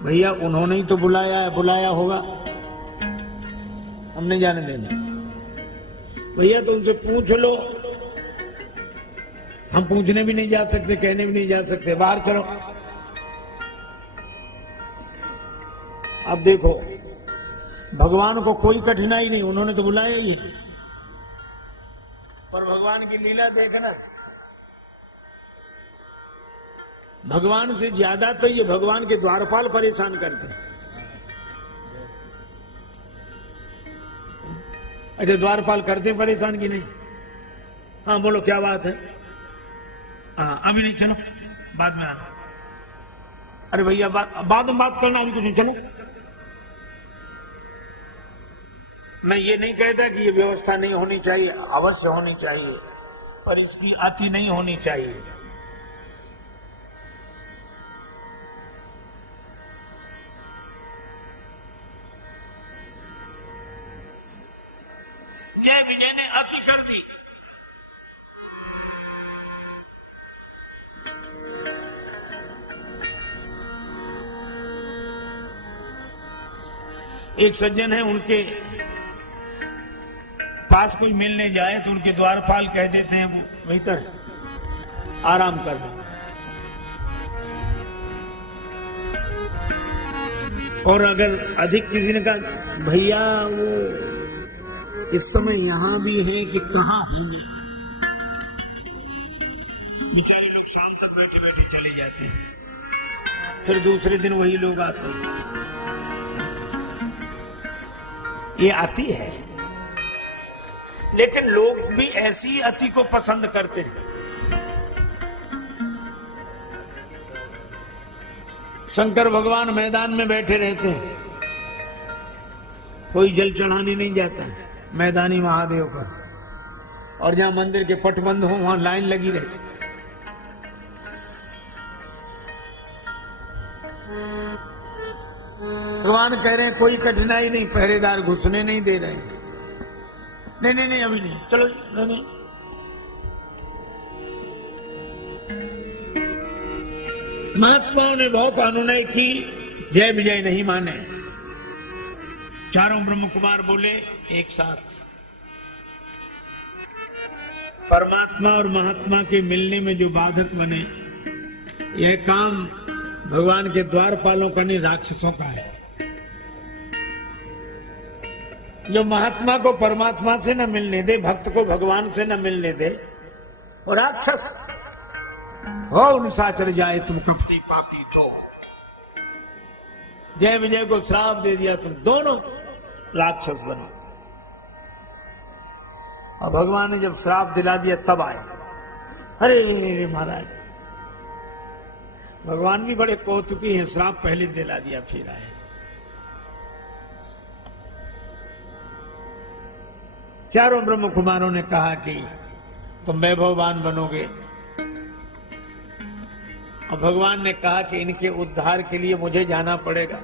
भैया उन्होंने ही तो बुलाया है, बुलाया होगा, हम नहीं जाने देंगे। भैया तो उनसे पूछ लो, हम पूछने भी नहीं जा सकते, कहने भी नहीं जा सकते, बाहर चलो। अब देखो, भगवान को कोई कठिनाई नहीं, उन्होंने तो बुलाया ही है, पर भगवान की लीला देखना। भगवान से ज्यादा तो ये भगवान के द्वारपाल परेशान करते हैं। अच्छा, द्वारपाल करते परेशान की नहीं? हाँ बोलो, क्या बात है? हाँ अभी नहीं, चलो बाद में आना। अरे भैया बाद में बात करना, अभी कुछ नहीं, चलो। मैं ये नहीं कहता कि ये व्यवस्था नहीं होनी चाहिए, अवश्य होनी चाहिए, पर इसकी अति नहीं होनी चाहिए। जय विजय ने अति कर दी। एक सज्जन है, उनके पास कोई मिलने जाए तो उनके द्वारपाल कह देते हैं वो बेहतर आराम कर लो। और अगर अधिक किसी ने कहा भैया वो इस समय यहां भी है कि कहां होंगे, बेचारे लोग शाम तक बैठे बैठे चले जाते हैं, फिर दूसरे दिन वही लोग आते हैं। ये अति है, लेकिन लोग भी ऐसी अति को पसंद करते हैं। शंकर भगवान मैदान में बैठे रहते हैं, कोई जल चढ़ाने नहीं जाता है मैदानी महादेव पर, और जहां मंदिर के पट बंद हो वहां लाइन लगी रहती। भगवान कह रहे हैं कोई कठिनाई नहीं, पहरेदार घुसने नहीं दे रहे। नहीं नहीं नहीं अभी नहीं, चलो नहीं नहीं। महात्माओं ने बहुत अनुनय की, जय विजय नहीं माने। चारों ब्रह्म कुमार बोले एक साथ, परमात्मा और महात्मा के मिलने में जो बाधक बने, यह काम भगवान के द्वारपालों का नहीं, राक्षसों का है। जो महात्मा को परमात्मा से न मिलने दे, भक्त को भगवान से न मिलने दे, और राक्षस हो निशाचर जाए तुम कपटी पापी दो। जय विजय को श्राप दे दिया, तुम दोनों राक्षस बने। और भगवान ने जब श्राप दिला दिया तब आए। अरे महाराज, भगवान भी बड़े कौतुकी हैं, श्राप पहले दिला दिया फिर आए। चारों ब्रह्म कुमारों ने कहा कि तुम वैभववान बनोगे, और भगवान ने कहा कि इनके उद्धार के लिए मुझे जाना पड़ेगा।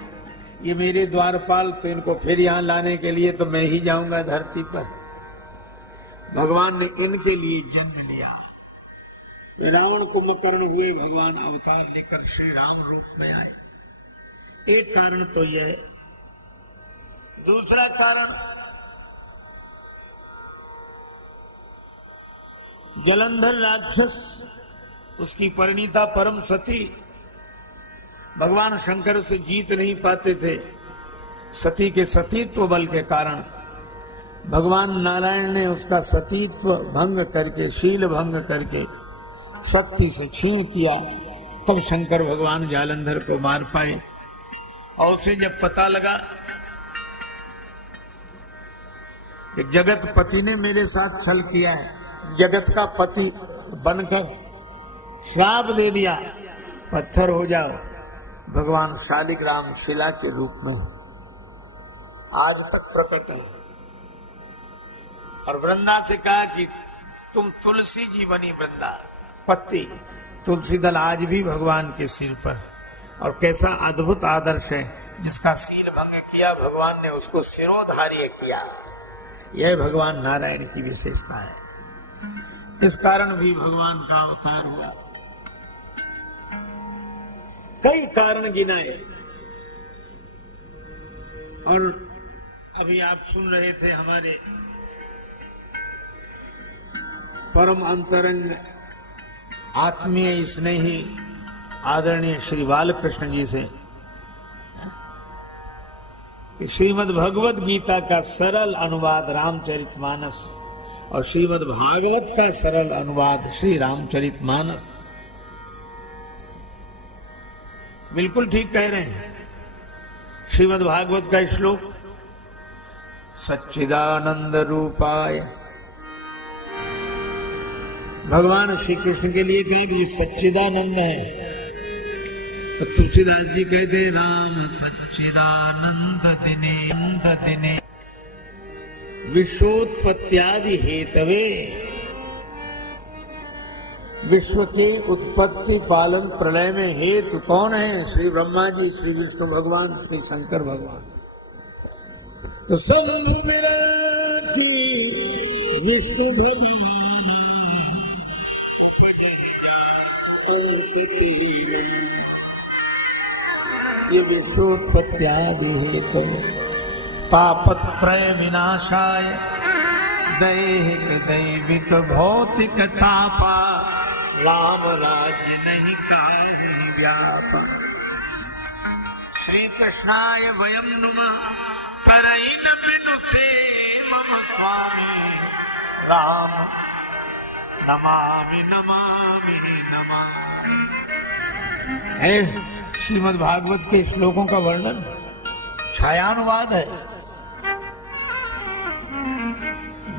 ये मेरे द्वारपाल, तो इनको फिर यहां लाने के लिए तो मैं ही जाऊंगा धरती पर। भगवान ने इनके लिए जन्म लिया। रावण कुंभकर्ण हुए, भगवान अवतार लेकर श्री राम रूप में आए। एक कारण तो यह है। दूसरा कारण, जलंधर राक्षस, उसकी परिणीता परम सती, भगवान शंकर से जीत नहीं पाते थे। सती के सतीत्व बल के कारण भगवान नारायण ने उसका सतीत्व भंग करके, शील भंग करके शक्ति से क्षीण किया, तब शंकर भगवान जालंधर को मार पाए। और उसे जब पता लगा कि जगत पति ने मेरे साथ छल किया है, जगत का पति बनकर श्राप दे दिया, पत्थर हो जाओ। भगवान शालिग्राम शिला के रूप में आज तक प्रकट है। और वृंदा से कहा कि तुम तुलसी जी बनी वृंदा, पत्ती तुलसी दल आज भी भगवान के सिर पर। और कैसा अद्भुत आदर्श है, जिसका सील भंग किया भगवान ने उसको सिरोधार्य किया। यह भगवान नारायण की विशेषता है। इस कारण भी भगवान का अवतार हुआ। कई कारण गिनाए। और अभी आप सुन रहे थे हमारे परम अंतरंग आत्मीय स्नेही आदरणीय श्री बालकृष्ण जी से कि श्रीमद् भगवत गीता का सरल अनुवाद रामचरितमानस और श्रीमद् भागवत का सरल अनुवाद श्री रामचरितमानस। बिल्कुल ठीक कह रहे हैं। श्रीमद् भागवत का श्लोक सच्चिदानंद रूपाय, भगवान श्री कृष्ण के लिए कहीं भी सच्चिदानंद है। तो तुलसीदास जी कहते राम सच्चिदानंद दिने विश्वोत्पत्त्यादि हेतवे, विश्व की उत्पत्ति पालन प्रलय में हेतु कौन है? श्री ब्रह्मा जी, श्री विष्णु भगवान, श्री शंकर भगवान। तो शंभु विराजी विष्णु भगवान ये विश्वोत्पत्त्यादि हेतु तापत्रय विनाशाय दैहिक दैविक भौतिक तापा राम राज्य नहीं काहू व्यापा। श्री कृष्णाय वयम नुमः तरैन बिनु से मम स्वामी राम नमामि नमामि नमामि। है श्रीमद् भागवत के श्लोकों का वर्णन छायानुवाद है।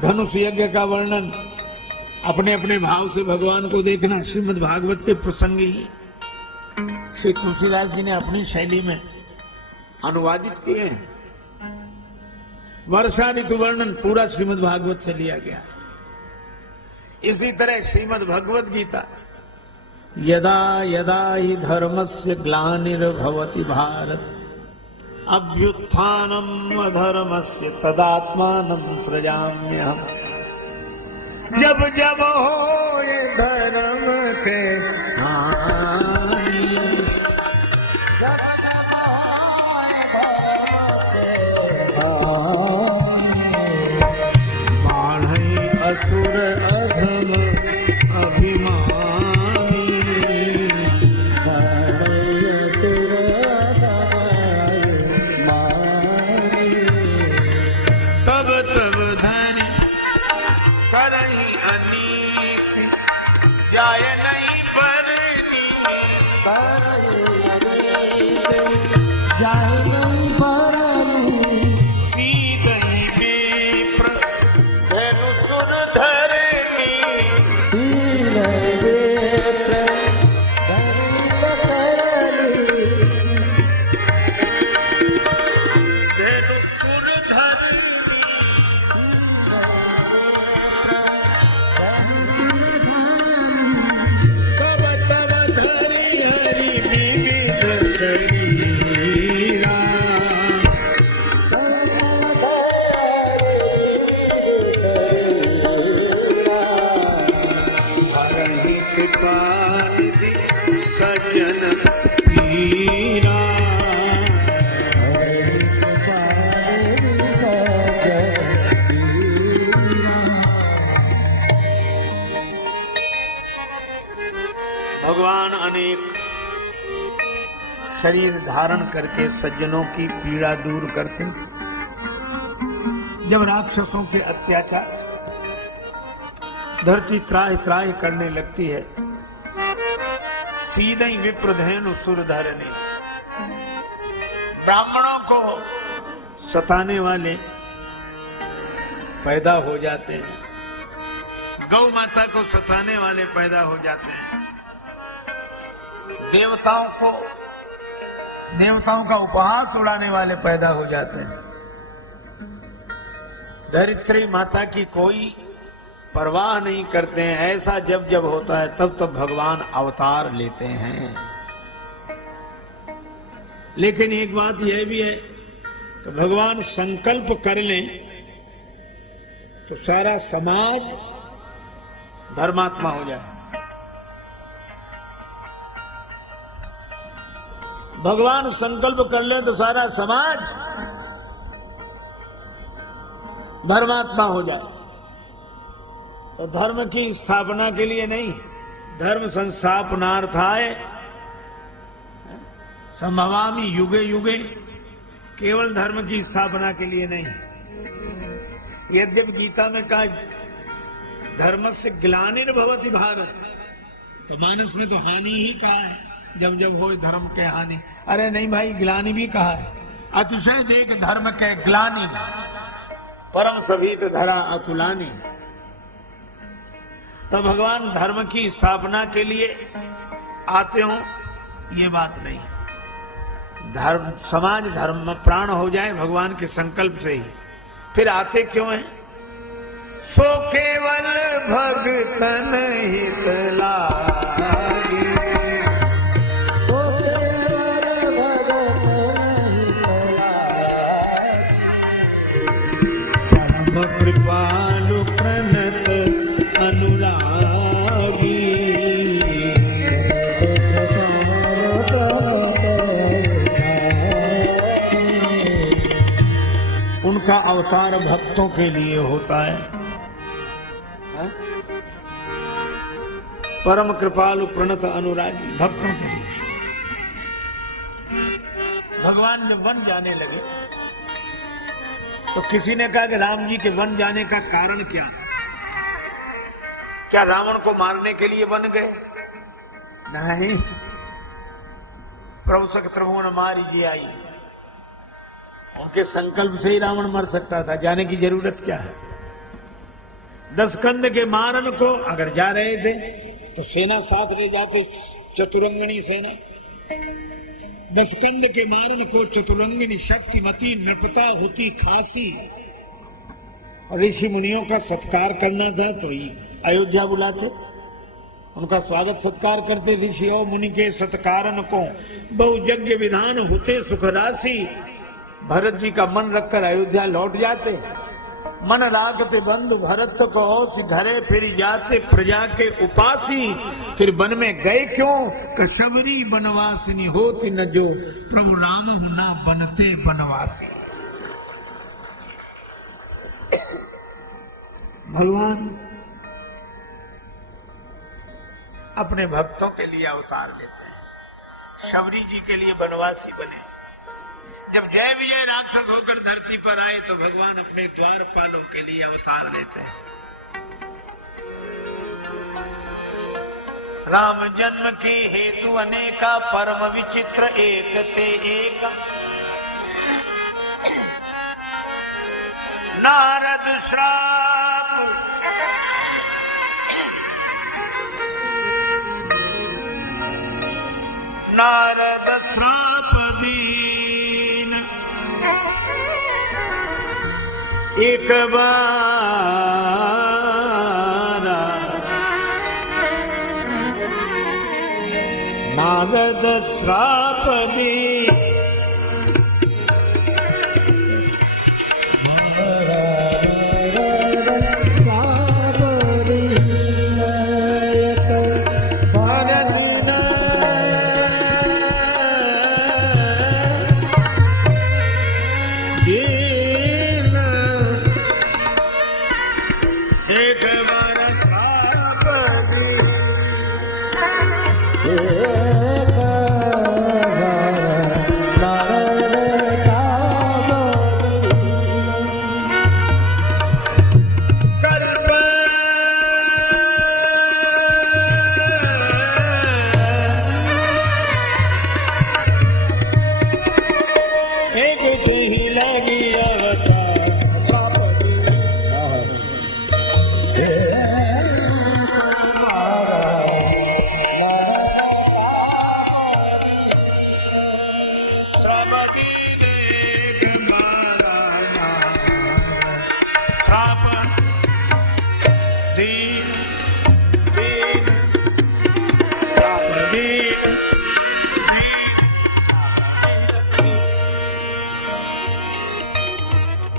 धनुष यज्ञ का वर्णन अपने अपने भाव से भगवान को देखना श्रीमद् भागवत के प्रसंग ही श्री तुलसीदास जी ने अपनी शैली में अनुवादित किए हैं। वर्षा ऋतु वर्णन पूरा श्रीमद् भागवत से लिया गया। इसी तरह श्रीमद् भगवत गीता यदा यदा हि धर्मस्य ग्लानिर्भवति भारत अभ्युत्थानम् अधर्मस्य तदात्मानं सृजाम्यहम्। जब जब हो ये धर्म के हानि, जब जब हो ये बाढ़ई असुर अधम अभिमानी, तब तब धनी करही अनीति जाय नहीं परनी, जाय नहीं परनी। सीधई विप्र धनु सुर धरनी, सीधई विप्र धनु धरनी, धनु सुर धरनी। तब तब धरि हरि विविध शरीरा, हरहि कृपा निधि सज्जन पीरा। भगवान अनेक शरीर धारण करके सज्जनों की पीड़ा दूर करते। जब राक्षसों के अत्याचार धरती त्राहि त्राहि करने लगती है, सीधे ही विप्रधेनु सुर धरने, ब्राह्मणों को सताने वाले पैदा हो जाते हैं, गौ माता को सताने वाले पैदा हो जाते हैं, देवताओं का उपहास उड़ाने वाले पैदा हो जाते हैं। धरित्री माता की कोई परवाह नहीं करते हैं। ऐसा जब जब होता है तब तब भगवान अवतार लेते हैं। लेकिन एक बात यह भी है कि भगवान संकल्प कर लें तो सारा समाज धर्मात्मा हो जाए। भगवान संकल्प कर ले तो सारा समाज धर्मात्मा हो जाए। तो धर्म की स्थापना के लिए नहीं, धर्म संस्थापनार्थाय संभवामि युगे युगे, केवल धर्म की स्थापना के लिए नहीं। यद्यपि गीता में कहा धर्म से ग्लानिर्भवति भारत, तो मानस में तो हानि ही कहा है, जब जब हो धर्म के हानि। अरे नहीं भाई, ग्लानि भी कहा है। अतिशय देख धर्म के ग्लानि, परम सभीत धरा अकुलानी। तो भगवान धर्म की स्थापना के लिए आते हो, ये बात नहीं। धर्म समाज धर्म में प्राण हो जाए भगवान के संकल्प से ही। फिर आते क्यों हैं? सो केवल भगतन हित लागे, सो केवल भगतन हित लागे, परम कृपालु प्रणत अनुरागी। उनका अवतार भक्तों के लिए होता है। परम कृपालु प्रणत अनुरागी, भक्तों के लिए। भगवान जब वन जाने लगे तो किसी ने कहा कि राम जी के वन जाने का कारण क्या? क्या रावण को मारने के लिए बन गए? नहीं, प्रभु सख त्रिभुवन मारी जी आई। उनके संकल्प से ही रावण मर सकता था, जाने की जरूरत क्या है? दसकंद के मारन को अगर जा रहे थे तो सेना साथ ले जाते, चतुरंगिणी सेना। दसकंद के मारन को चतुरंगिनी शक्तिमती नृपता होती खासी। और ऋषि मुनियों का सत्कार करना था तो अयोध्या बुलाते, उनका स्वागत सत्कार करते। ऋषि और मुनि के सत्कारन को बहु यज्ञ विधान होते सुख राशि। भरत जी का मन रखकर अयोध्या लौट जाते। मन रागते बंधु भरत को घरे फिर जाते प्रजा के उपासी। फिर वन में गए क्यों? कि शबरी बनवासिनी होती न जो, प्रभु राम ना बनते बनवासी। भगवान अपने भक्तों के लिए अवतार लेते हैं। शबरी जी के लिए बनवासी बने। जब जय विजय राक्षस होकर धरती पर आए तो भगवान अपने द्वारपालों के लिए अवतार लेते हैं। राम जन्म के हेतु अनेका, परम विचित्र एक ते एक। नारद श्राप नारद श्राप दीन, एक बार नारद श्राप दी।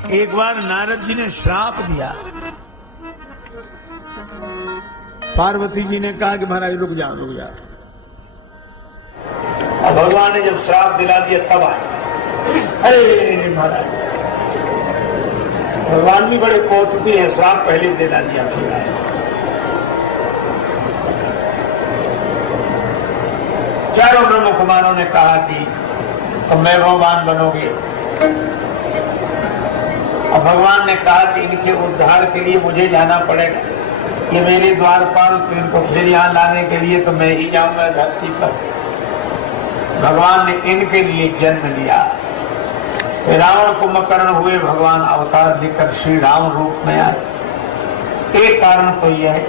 एक बार नारद जी ने श्राप दिया। पार्वती जी ने कहा कि महाराज रुक जाओ रुक जाओ। और भगवान ने जब श्राप दिला दिया तब आए। अरे महाराज, भगवान भी बड़े कौतुकी है, श्राप पहले दिला दिया फिर आए। चारों ब्रह्म कुमारों ने कहा कि तुम वैभववान बनोगे, और भगवान ने कहा कि इनके उद्धार के लिए मुझे जाना पड़ेगा। ये मेरे द्वार पर, तो इनको फिर यहाँ लाने के लिए तो मैं ही जाऊंगा धरती पर। भगवान ने इनके लिए जन्म लिया। रावण कुंभकर्ण हुए, भगवान अवतार लेकर श्री राम रूप में आए। एक कारण तो यह है,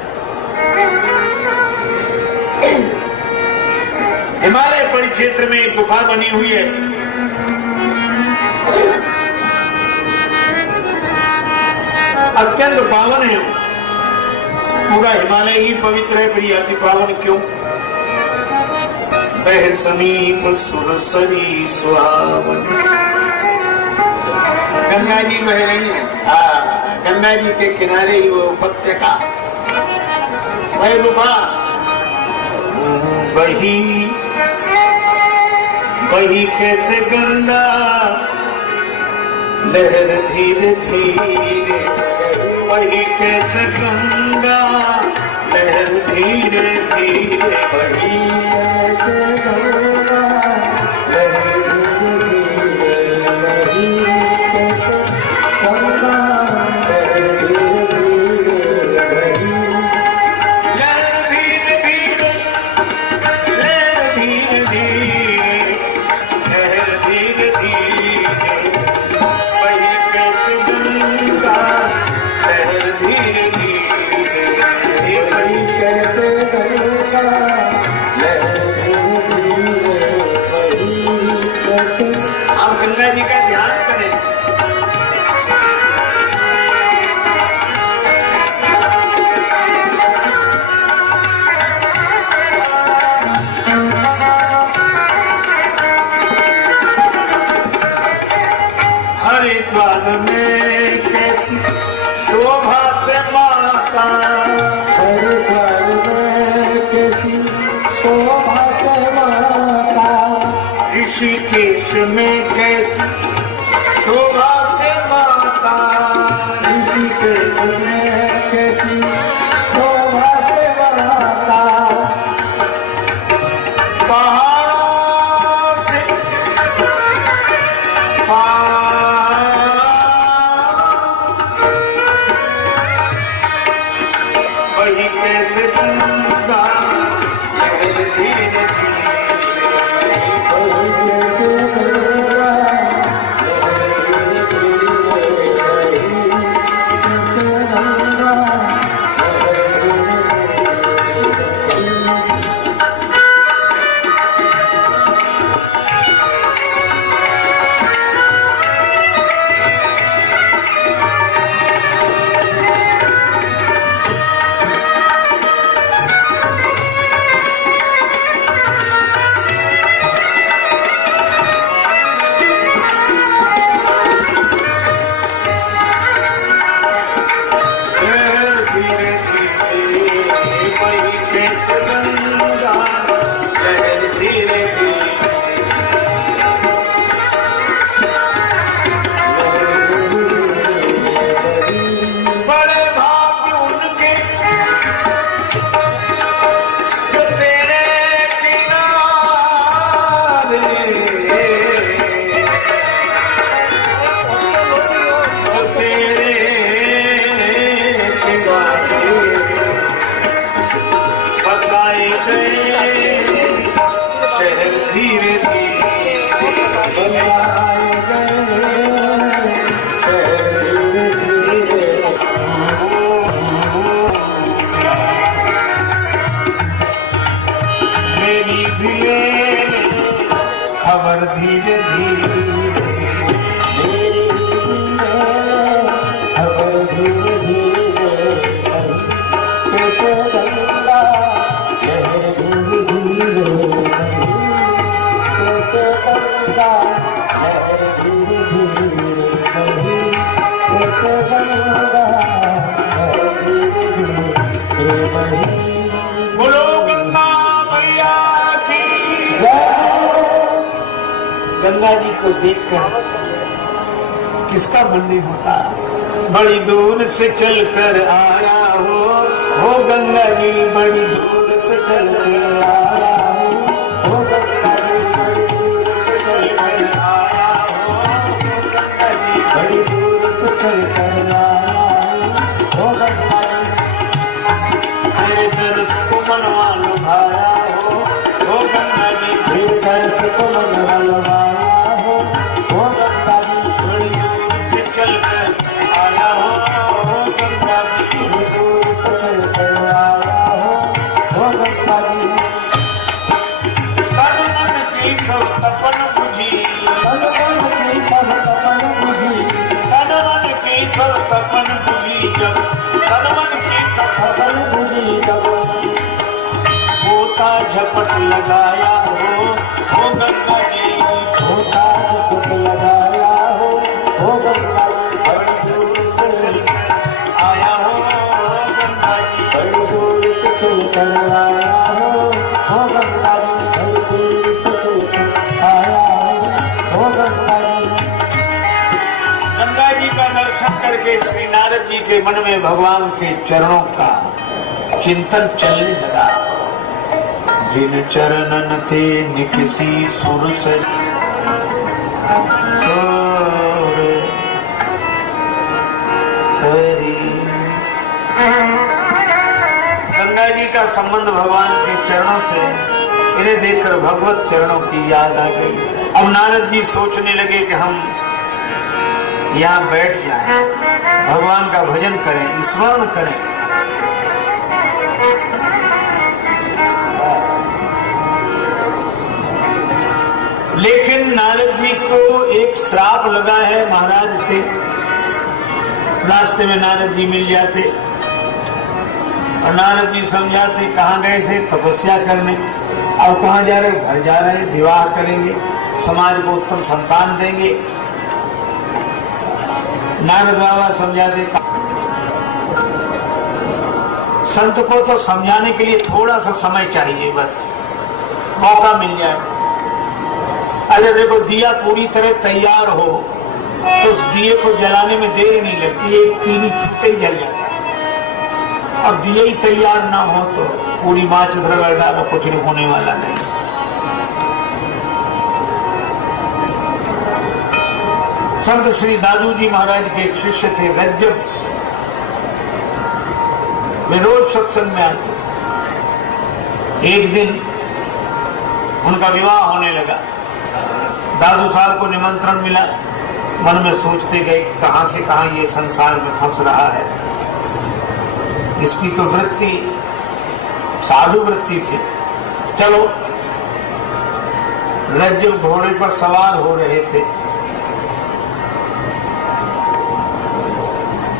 हिमालय परिक्षेत्र में एक गुफा बनी हुई है। अत्यंत पावन है, पूरा हिमालय ही पवित्र है, प्रिय अति पावन क्यों? बह समीप सुरसरी सुहावन। गंगा जी बह रही है, गंगा जी के किनारे ही वो उपत्यका, वह गुफा। बही बही कैसे गंगा लहर धीरे धीरे, वही कैसे गंगा लहर धीरे धीरे, वही कैसे गंगा लहर धीरे धीरे, वही कैसे गंगा लहर धीरे धीरे, लहर धीरे धीरे, लहर धीरे धीरे, वही कैसे गंगा लहर धीरे धीरे, वही कैसे गंगा लहर धीरे धीरे, वही कैसे। आप गंगा जी का ध्यान करें। हरिद्वार में कैसी शोभा से माता, हरिद्वार में कैसी शोभा से माता, ऋषिकेश में कैसी शोभा से माता, ऋषिकेश में कैसी शोभा से माता, पहाड़ों से वही कैसे गंगा लहर धीरे धीरे, वही कैसे गंगा लहर धीरे धीरे, वही कैसे गंगा लहर धीरे धीरे। जी को देखकर किसका मन नहीं होता। बड़ी दूर से चलकर आया हो गंगा जी, बड़ी दूर से चलकर आया हो गंगा जी, बड़ी दूर से चलकर आया हो गंगा जी, बड़ी दूर से चलकर आया हो गंगा जी। तेरे दर्श को मनवा लुभाया हो गंगा जी, तेरे दर्श को मनवा लुभाया हो गंगा जी, बड़ी दूर से चलकर आया हो गंगा जी, बड़ी दूर से चलकर आया हो गंगा जी। तन मन की सब तपन बुझी, तन मन की सब तपन बुझी, तन मन की सब तपन बुझी जब, तन मन की सब तपन बुझी जब होता झपट लगाया हो गंगा जी, होता झपट लगाया हो गंगा जी, बड़ी दूर से चलकर आया हो गंगा जी, बड़ी दूर से चलकर आया हो गंगा जी, बड़ी दूर से चलकर आया हो गंगा जी। गंगा जी का दर्शन करके श्री नारद जी के मन में भगवान के चरणों का चिंतन चलने लगा। जिन चरणन थे निकसी सुर से सरी। गंगा जी का संबंध भगवान के चरणों से, इन्हें देखकर भगवत चरणों की याद आ गई। अब नारद जी सोचने लगे कि हम यहाँ बैठ जाएं, भगवान का भजन करें, स्मरण करें। लेकिन नारद जी को एक श्राप लगा है महाराज थे, रास्ते में नारद जी मिल जाते और नारद जी समझाते कहाँ गए थे, तपस्या करने, अब कहाँ जा रहे, घर जा रहे, विवाह करेंगे, समाज को उत्तम संतान देंगे। नारद बाबा समझाते, संत को तो समझाने के लिए थोड़ा सा समय चाहिए, बस मौका मिल जाए। अरे देखो, दिया पूरी तरह तैयार हो तो उस दिए को जलाने में देर नहीं लगती, एक तीनी छुट्टे ही जल जाता है। और दिए ही तैयार ना हो तो पूरी माचिस रगड़ डालो, कुछ नहीं होने वाला नहीं। संत श्री दादू जी महाराज के एक शिष्य थे रज्जब, वे रोज सत्संग में आते। एक दिन उनका विवाह होने लगा, दादू साहब को निमंत्रण मिला। मन में सोचते गए कहां से कहां ये संसार में फंस रहा है, इसकी तो वृत्ति साधु वृत्ति थी। चलो, रज्जब घोड़े पर सवार हो रहे थे,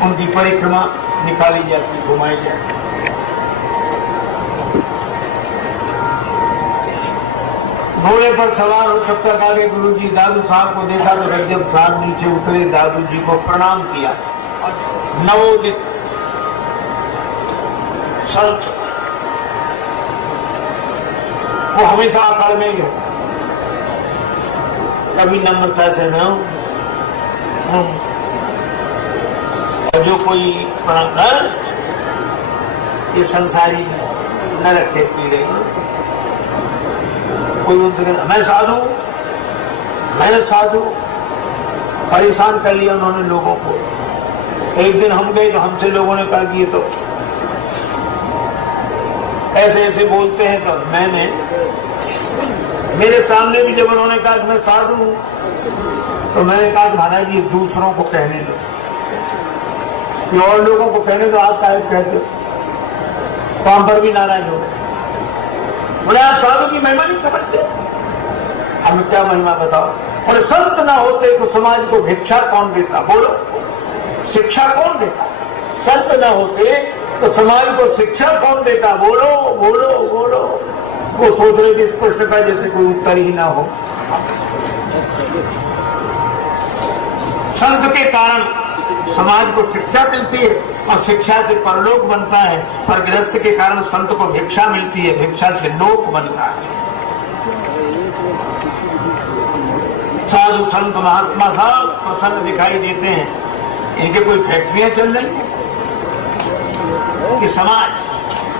उनकी परिक्रमा निकाली जाती, घुमाई जाती। घोड़े पर सवार हो तब तक आगे गुरु जी दादू साहब को देखा तो रज्जब साहब नीचे उतरे, दादू जी को प्रणाम किया। नवोदित संत, वो हमेशा आकार में ही है, कभी नम्रता से न, और जो कोई प्रणाम, ये संसारी न रखे पी रही। कोई उनसे कहता मैं साधु, मैंने साधु, परेशान कर लिया उन्होंने लोगों को। एक दिन हम गए तो हमसे लोगों ने कहा कि ये तो ऐसे ऐसे बोलते हैं, तो मैंने मेरे सामने भी जब उन्होंने कहा कि मैं साधु हूं, तो मैंने कहा कि महाराज ये दूसरों को कहने दो, ये और लोगों को कहने दो, आप काहे कहते हो, तो हम पर भी नाराज हो। बोले आप साधु की महिमा नहीं समझते, हमें क्या महिमा बताओ। और संत ना होते तो समाज को भिक्षा कौन देता, बोलो, शिक्षा कौन देता। संत ना होते तो समाज को शिक्षा कौन देता, बोलो बोलो बोलो। वो सोच रहे थे इस प्रश्न का जैसे कोई उत्तर ही ना हो। संत के कारण समाज को शिक्षा मिलती है और शिक्षा से परलोक बनता है, और गृहस्थ के कारण संत को भिक्षा मिलती है, भिक्षा से लोक बनता है। साधु संत महात्मा सब प्रसन्न दिखाई देते हैं। इनके कोई फैक्ट्रियां चल रही हैं कि समाज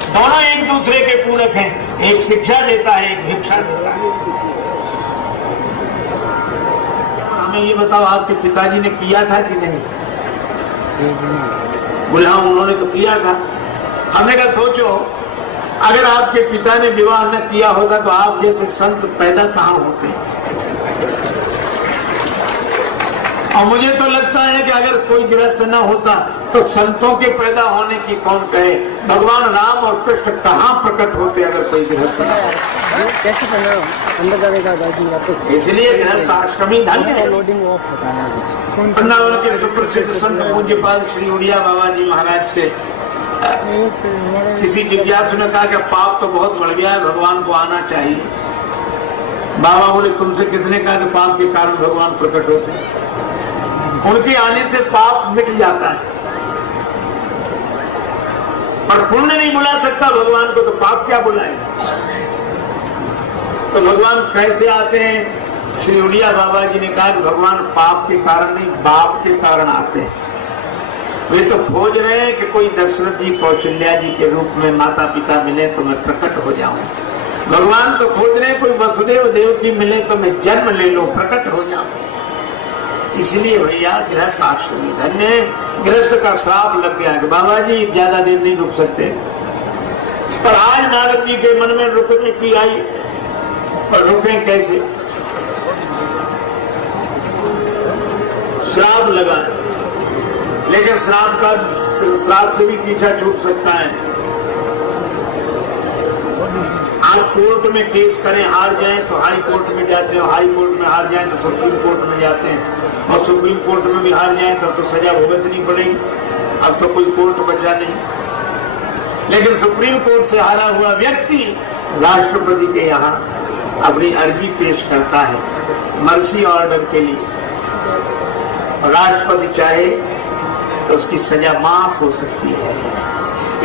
दोनों एक दूसरे के पूरक हैं। एक शिक्षा देता है, एक भिक्षा देता है। हमें ये बताओ, आपके पिताजी ने किया था कि नहीं? बोले हाँ, उन्होंने तो किया था। हमने कहा सोचो, अगर आपके पिता ने विवाह न किया होता तो आप जैसे संत पैदा कहाँ होते? और मुझे तो लगता है कि अगर कोई गृहस्थ न होता तो संतों के पैदा होने की कौन कहे। भगवान राम और कृष्ण कहाँ प्रकट होते अगर कोई गृहस्थ न हो? कैसे करना अंदर जाने का वापस? इसलिए गृहस्थ आश्रमी धन्य है। लोडिंग ऑफ बताना वृंदावन के सुप्रसिद्ध संत पूज्यपाद श्री उड़िया बाबा जी महाराज से किसी जिज्ञासु ने कहा कि पाप तो बहुत बढ़ गया है, भगवान को आना चाहिए। बाबा बोले तुमसे किसने कहा कि पाप के कारण भगवान प्रकट होते हैं? उनके आने से पाप मिट जाता है, पर पुण्य नहीं बुला सकता भगवान को, तो पाप क्या बुलाएगा? तो भगवान कैसे आते हैं? श्री उड़िया बाबा जी ने कहा कि भगवान पाप के कारण नहीं, बाप के कारण आते हैं। वे तो खोज रहे हैं कि कोई दशरथ जी कौशल्या जी के रूप में माता पिता मिले तो मैं प्रकट हो जाऊं। भगवान तो खोज रहे हैं कोई वसुदेव देव की मिले तो मैं जन्म ले लो, प्रकट हो जाऊं। इसलिए भैया गृहस्थ आश्रमी धन्य है। गृहस्थ का श्राप लग गया कि बाबा जी ज्यादा देर नहीं रुक सकते। पर आज नारद जी के मन में रुकने की आई, पर रुके कैसे? श्राप लगा, लेकिन श्राप से भी पीछा छूट सकता है। आप कोर्ट में केस करें, हार जाएं तो हाई कोर्ट में जाते हैं, हाई कोर्ट में हार जाएं तो सुप्रीम कोर्ट में जाते हैं, और सुप्रीम कोर्ट में भी हार जाएं तब तो सजा भुगतनी पड़ेगी। अब तो कोई कोर्ट बचा नहीं। लेकिन सुप्रीम कोर्ट से हारा हुआ व्यक्ति राष्ट्रपति के यहाँ अपनी अर्जी पेश करता है मर्सी ऑर्डर के लिए, राष्ट्रपति चाहे तो उसकी सजा माफ हो सकती है।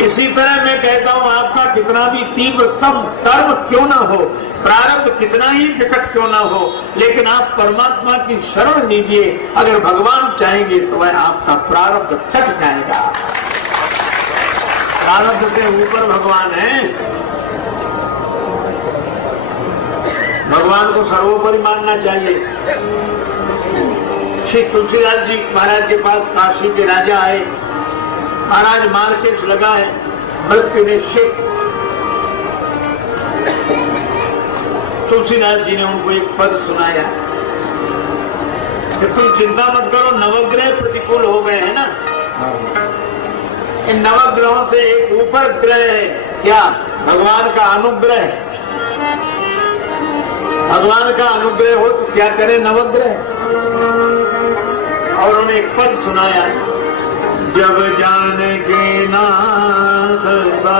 इसी तरह मैं कहता हूं, आपका कितना भी तीव्रतम कर्म क्यों ना हो, प्रारब्ध कितना ही विकट क्यों ना हो, लेकिन आप परमात्मा की शरण लीजिए। अगर भगवान चाहेंगे तो वह आपका प्रारब्ध कट जाएगा। प्रारब्ध से ऊपर भगवान है। भगवान को सर्वोपरि मानना चाहिए। श्री तुलसीदास जी महाराज के पास काशी के राजा आए। महाराज मार्केट लगा है, मृत्यु निश्चित। तुलसीदास जी ने उनको एक पद सुनाया कि तुम चिंता मत करो, नवग्रह प्रतिकूल हो गए हैं ना। इन नवग्रहों से एक ऊपर ग्रह है, क्या? भगवान का अनुग्रह। भगवान का अनुग्रह हो तो क्या करे नवग्रह। और उन्हें एक पद सुनाया, जब जान के नाथ सा